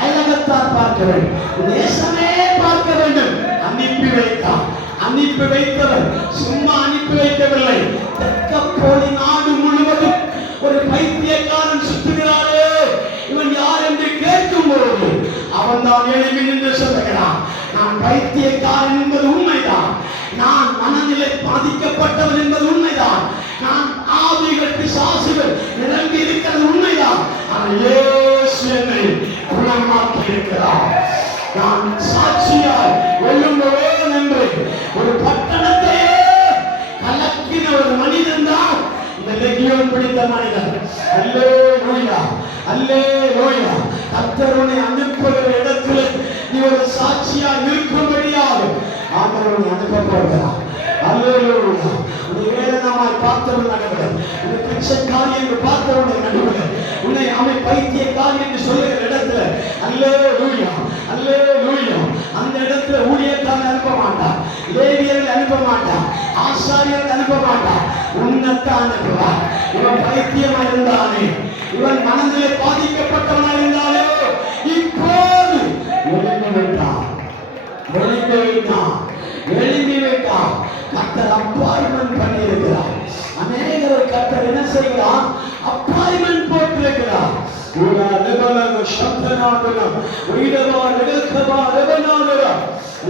அயலகத்தால் பார்க்க வேண்டும், தேசமே பார்க்க வேண்டும். அனுப்பி வைத்தான். அனுப்பி வைத்தவர் சும்மா அனுப்பி வைக்கவில்லை. தெக்கப்போலி நாடு முழுவதும் ஒரு பைத்தியக்காரன் சுற்றுகிறாரே, இவன் யார் என்று கேட்கும் பொழுது அவன் தான் எழுதி நின்று சொல்லுகிறான், நான் பைத்தியக்காரன் என்பது உண்மைதான், நான் மனநிலை பாதிக்கப்பட்டவன் என்பது உண்மைதான், நான் ஆவிகள் பிசாசுகள் நிரம்பி இருக்கிறது உண்மைதான், ஆனால் இயேசு என்னை குணமாக்கி இருக்கிறார். நான் சாட்சியாய் எழும்புவேன் என்று ஒரு பட்டணத்தையே கலக்கின ஒரு மனிதன் தான் இந்த லெகியோன் பிடித்த மனிதன். அல்லேலூயா, அல்லேலூயா. கர்த்தர் உன்னை அனுப்புகிற இடத்துல நீ ஒரு சாட்சியாய் இருக்கும்படியாக ஆண்டவர் உன்னை அனுப்ப போகிறார். அல்லேலூயா. உன்னை வேதனமாய் பார்த்தவன் நடுவில், உன்னை பிச்சைக்காரி என்று பார்த்தவன் நடுவில், உன்னை அவன் பைத்தியக்காரி என்று சொல்லுகிற இடத்துல அல்லேலூயா, அல்லேலூயா. அந்த இடத்துல ஊழியக்காரன் அனுப்ப மாட்டார், லேவியர்கள் அனுப்ப மாட்டார், ஆசாரியர்கள் அனுப்ப மாட்டார், உன்னைத்தான் அனுப்புவார். இவன் பைத்தியமா இருந்தானே, இவன் மனதிலே பாதிக்கப்பட்டவனா இருந்தாலே இப்போது எழுந்து விட்டான், எழுந்து விட்டான், எழுந்து விட்டான். கர்த்தர் அப்பாயின்மெண்ட் பண்ணி இருக்கிறார். அநேகரை கர்த்தர் என்ன செய்கிறார்? அப்பாயின்மெண்ட் போட்டிருக்கிறார்.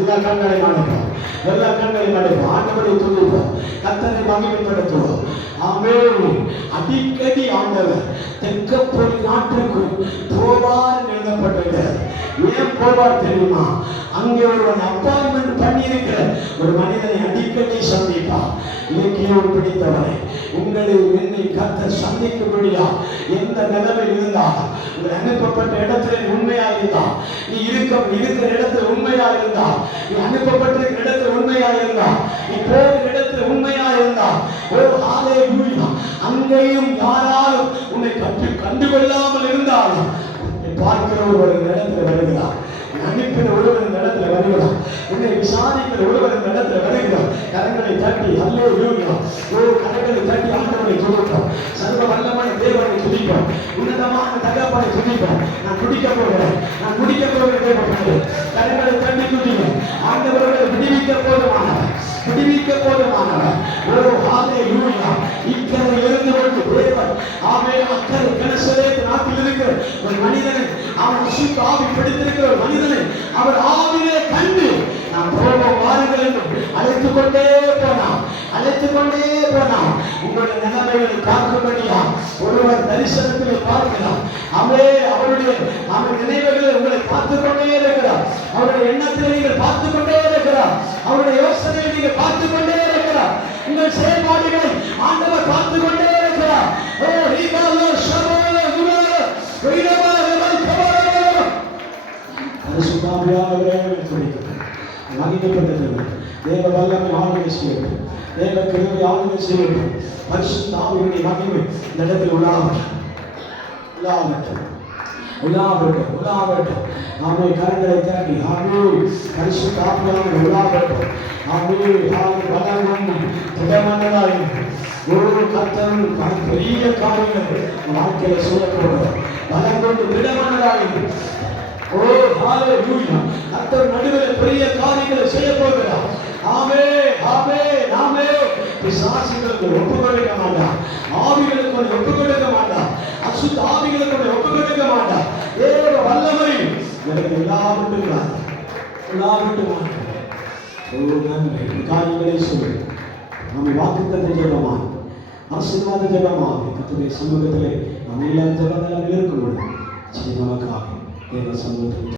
எல்லா கண்களை மறைப்போம், எல்லா கண்களை மறைப்போம், ஆண்டவரை துதிப்போம், கர்த்தரை மகிமைப்படுத்துவோம். ஆமென். அடிக்கடி ஆண்டவர் தெக்கப்போலி நாட்டுக்கு போவார் எழுதப்பட்டிருக்கிறது. ஏன் போவார் தெரியுமா? அங்கே ஒருவன் அப்பாயின்மெண்ட் பண்ணி இருக்கிற ஒரு மனிதனை அடிக்கடி சந்திப்பார். இலக்கியம் பிடித்தவனை உங்களை என்னை கர்த்தர் சந்திக்கும்படியா எந்த நிலைமையில் இருந்தால், உங்களை அனுப்பப்பட்ட இடத்துல உண்மையா இருந்தா, நீ இருக்கிற இடத்துல உண்மையா இருந்தா, நீ அனுப்பப்பட்டிருக்கிற இடத்துல உண்மையா இருந்தா, நீ போகிற இடத்துல உண்மையா இருந்தா, ஓ ஹalleluya, அங்கேயும் யாராலும் உன்னை கண்டுகொள்ளாமல் இருந்தாலும் பார்க்கிற ஒரு இடத்துல வருகிறார், அனுப்பின ஒருவன் இடத்துல வருகிறார், உன்னை விசாரிக்கிற ஒருவன் இடத்துல வருகிறார். கரங்களை தட்டி அல்லேலூயா, ஓ கரங்களை தட்டி ஆண்டவரை துதிப்போம், சர்வ வல்லமையான தேவனை துதிப்போம், உன்னதமான தகப்பனை துதிப்போம். நான் குடிக்க போகிறேன், நான் குடிக்க போகிறேன் தேவனே. கரங்களை தட்டி துதிங்க. ஆண்டவரை விடுவிக்க போதுமானவர், விடுவிக்க போதுமானவர். ஓ ஹalleluya. இக்கரை இருந்து கொண்டு தேவன் ஆமென் அக்கறை கனசரேத் நாட்டில் இருக்கிற ஒரு மனிதனை, அவன் அசுத்த ஆவி பிடித்திருக்கிற ஒரு மனிதனை அவர் ஆவிலே கண்டு நாம் போவோம் வாருங்கள் என்று அழைத்துக் கொண்டே போனான், அழைத்துக் கொண்டே போனான். உங்களுடைய நிலைமைகளை பார்க்கும்படியா ஒருவர் தரிசனத்திலே பார்க்கலாம். அவருடைய நினைவுகளை உங்களை பார்த்துக் கொண்டே இருக்கிறார், அவருடைய எண்ணத்திலே நீங்கள் பார்த்துக் கொண்டே இருக்கிறார், அவருடைய யோசனையை நீங்கள் பார்த்துக் கொண்டே இருக்கிறார், உங்கள் செயல்பாடுகளை ஆண்டவர் பார்த்துக் கொண்டே இருக்கிறார். ஓ ரீபாலோ ஷபோலோ குலோ வைரவாரவை கவரவோ பரிசுத்தாவியானவரே துதிக்கிறேன். மகிமைப்பட்டது தேவ வல்லமை ஆளுகை செய்யட்டும், தேவ கிருபை ஆளுகை செய்யட்டும். பரிசுத்தாவியுடைய மகிமை இந்த இடத்தில் உலாவட்டும், உலாவட்டும், உலாவட்டும், உலாவட்டும். ஆமே கரங்களை தட்டி ஆமே பரிசுத்தாவியானவரே உலாவட்டும். ஆமே ஆமே வல்லமை திடமனதாய் ஒரு கர்த்தர் பெரிய காரியங்கள் வாழ்க்கையில செய்யப்படுவார். பலம் கொண்டு திடமனதாய் ஓ ஹalleluya. கர்த்தர் நடுவில் பெரிய காரியங்களை செய்ய போகிறார். ஆமே ஆமே ஆமே. பிசாசுகளுக்கு ஒப்பு கொடுக்க மாட்டார், ஆவிகளுக்கு ஒப்பு கொடுக்க மாட்டார், அசுத்த ஆவிகளுக்கு ஒப்பு கொடுக்க மாட்டார். தேவ வல்லமை எனக்கு எல்லாவற்றும் எல்லாவற்றும் ஓ நன்மை காரியங்களை சொல்லு. நம்ம வாக்குத்தத்தம் செய்வோமா? ஆசீர்வாத ஜெபமாக கர்த்தருடைய சமூகத்திலே நாம் எல்லாரும் ஜெபமெல்லாம் இருக்கும் பொழுது நமக்காக தேவ சமூகத்தில்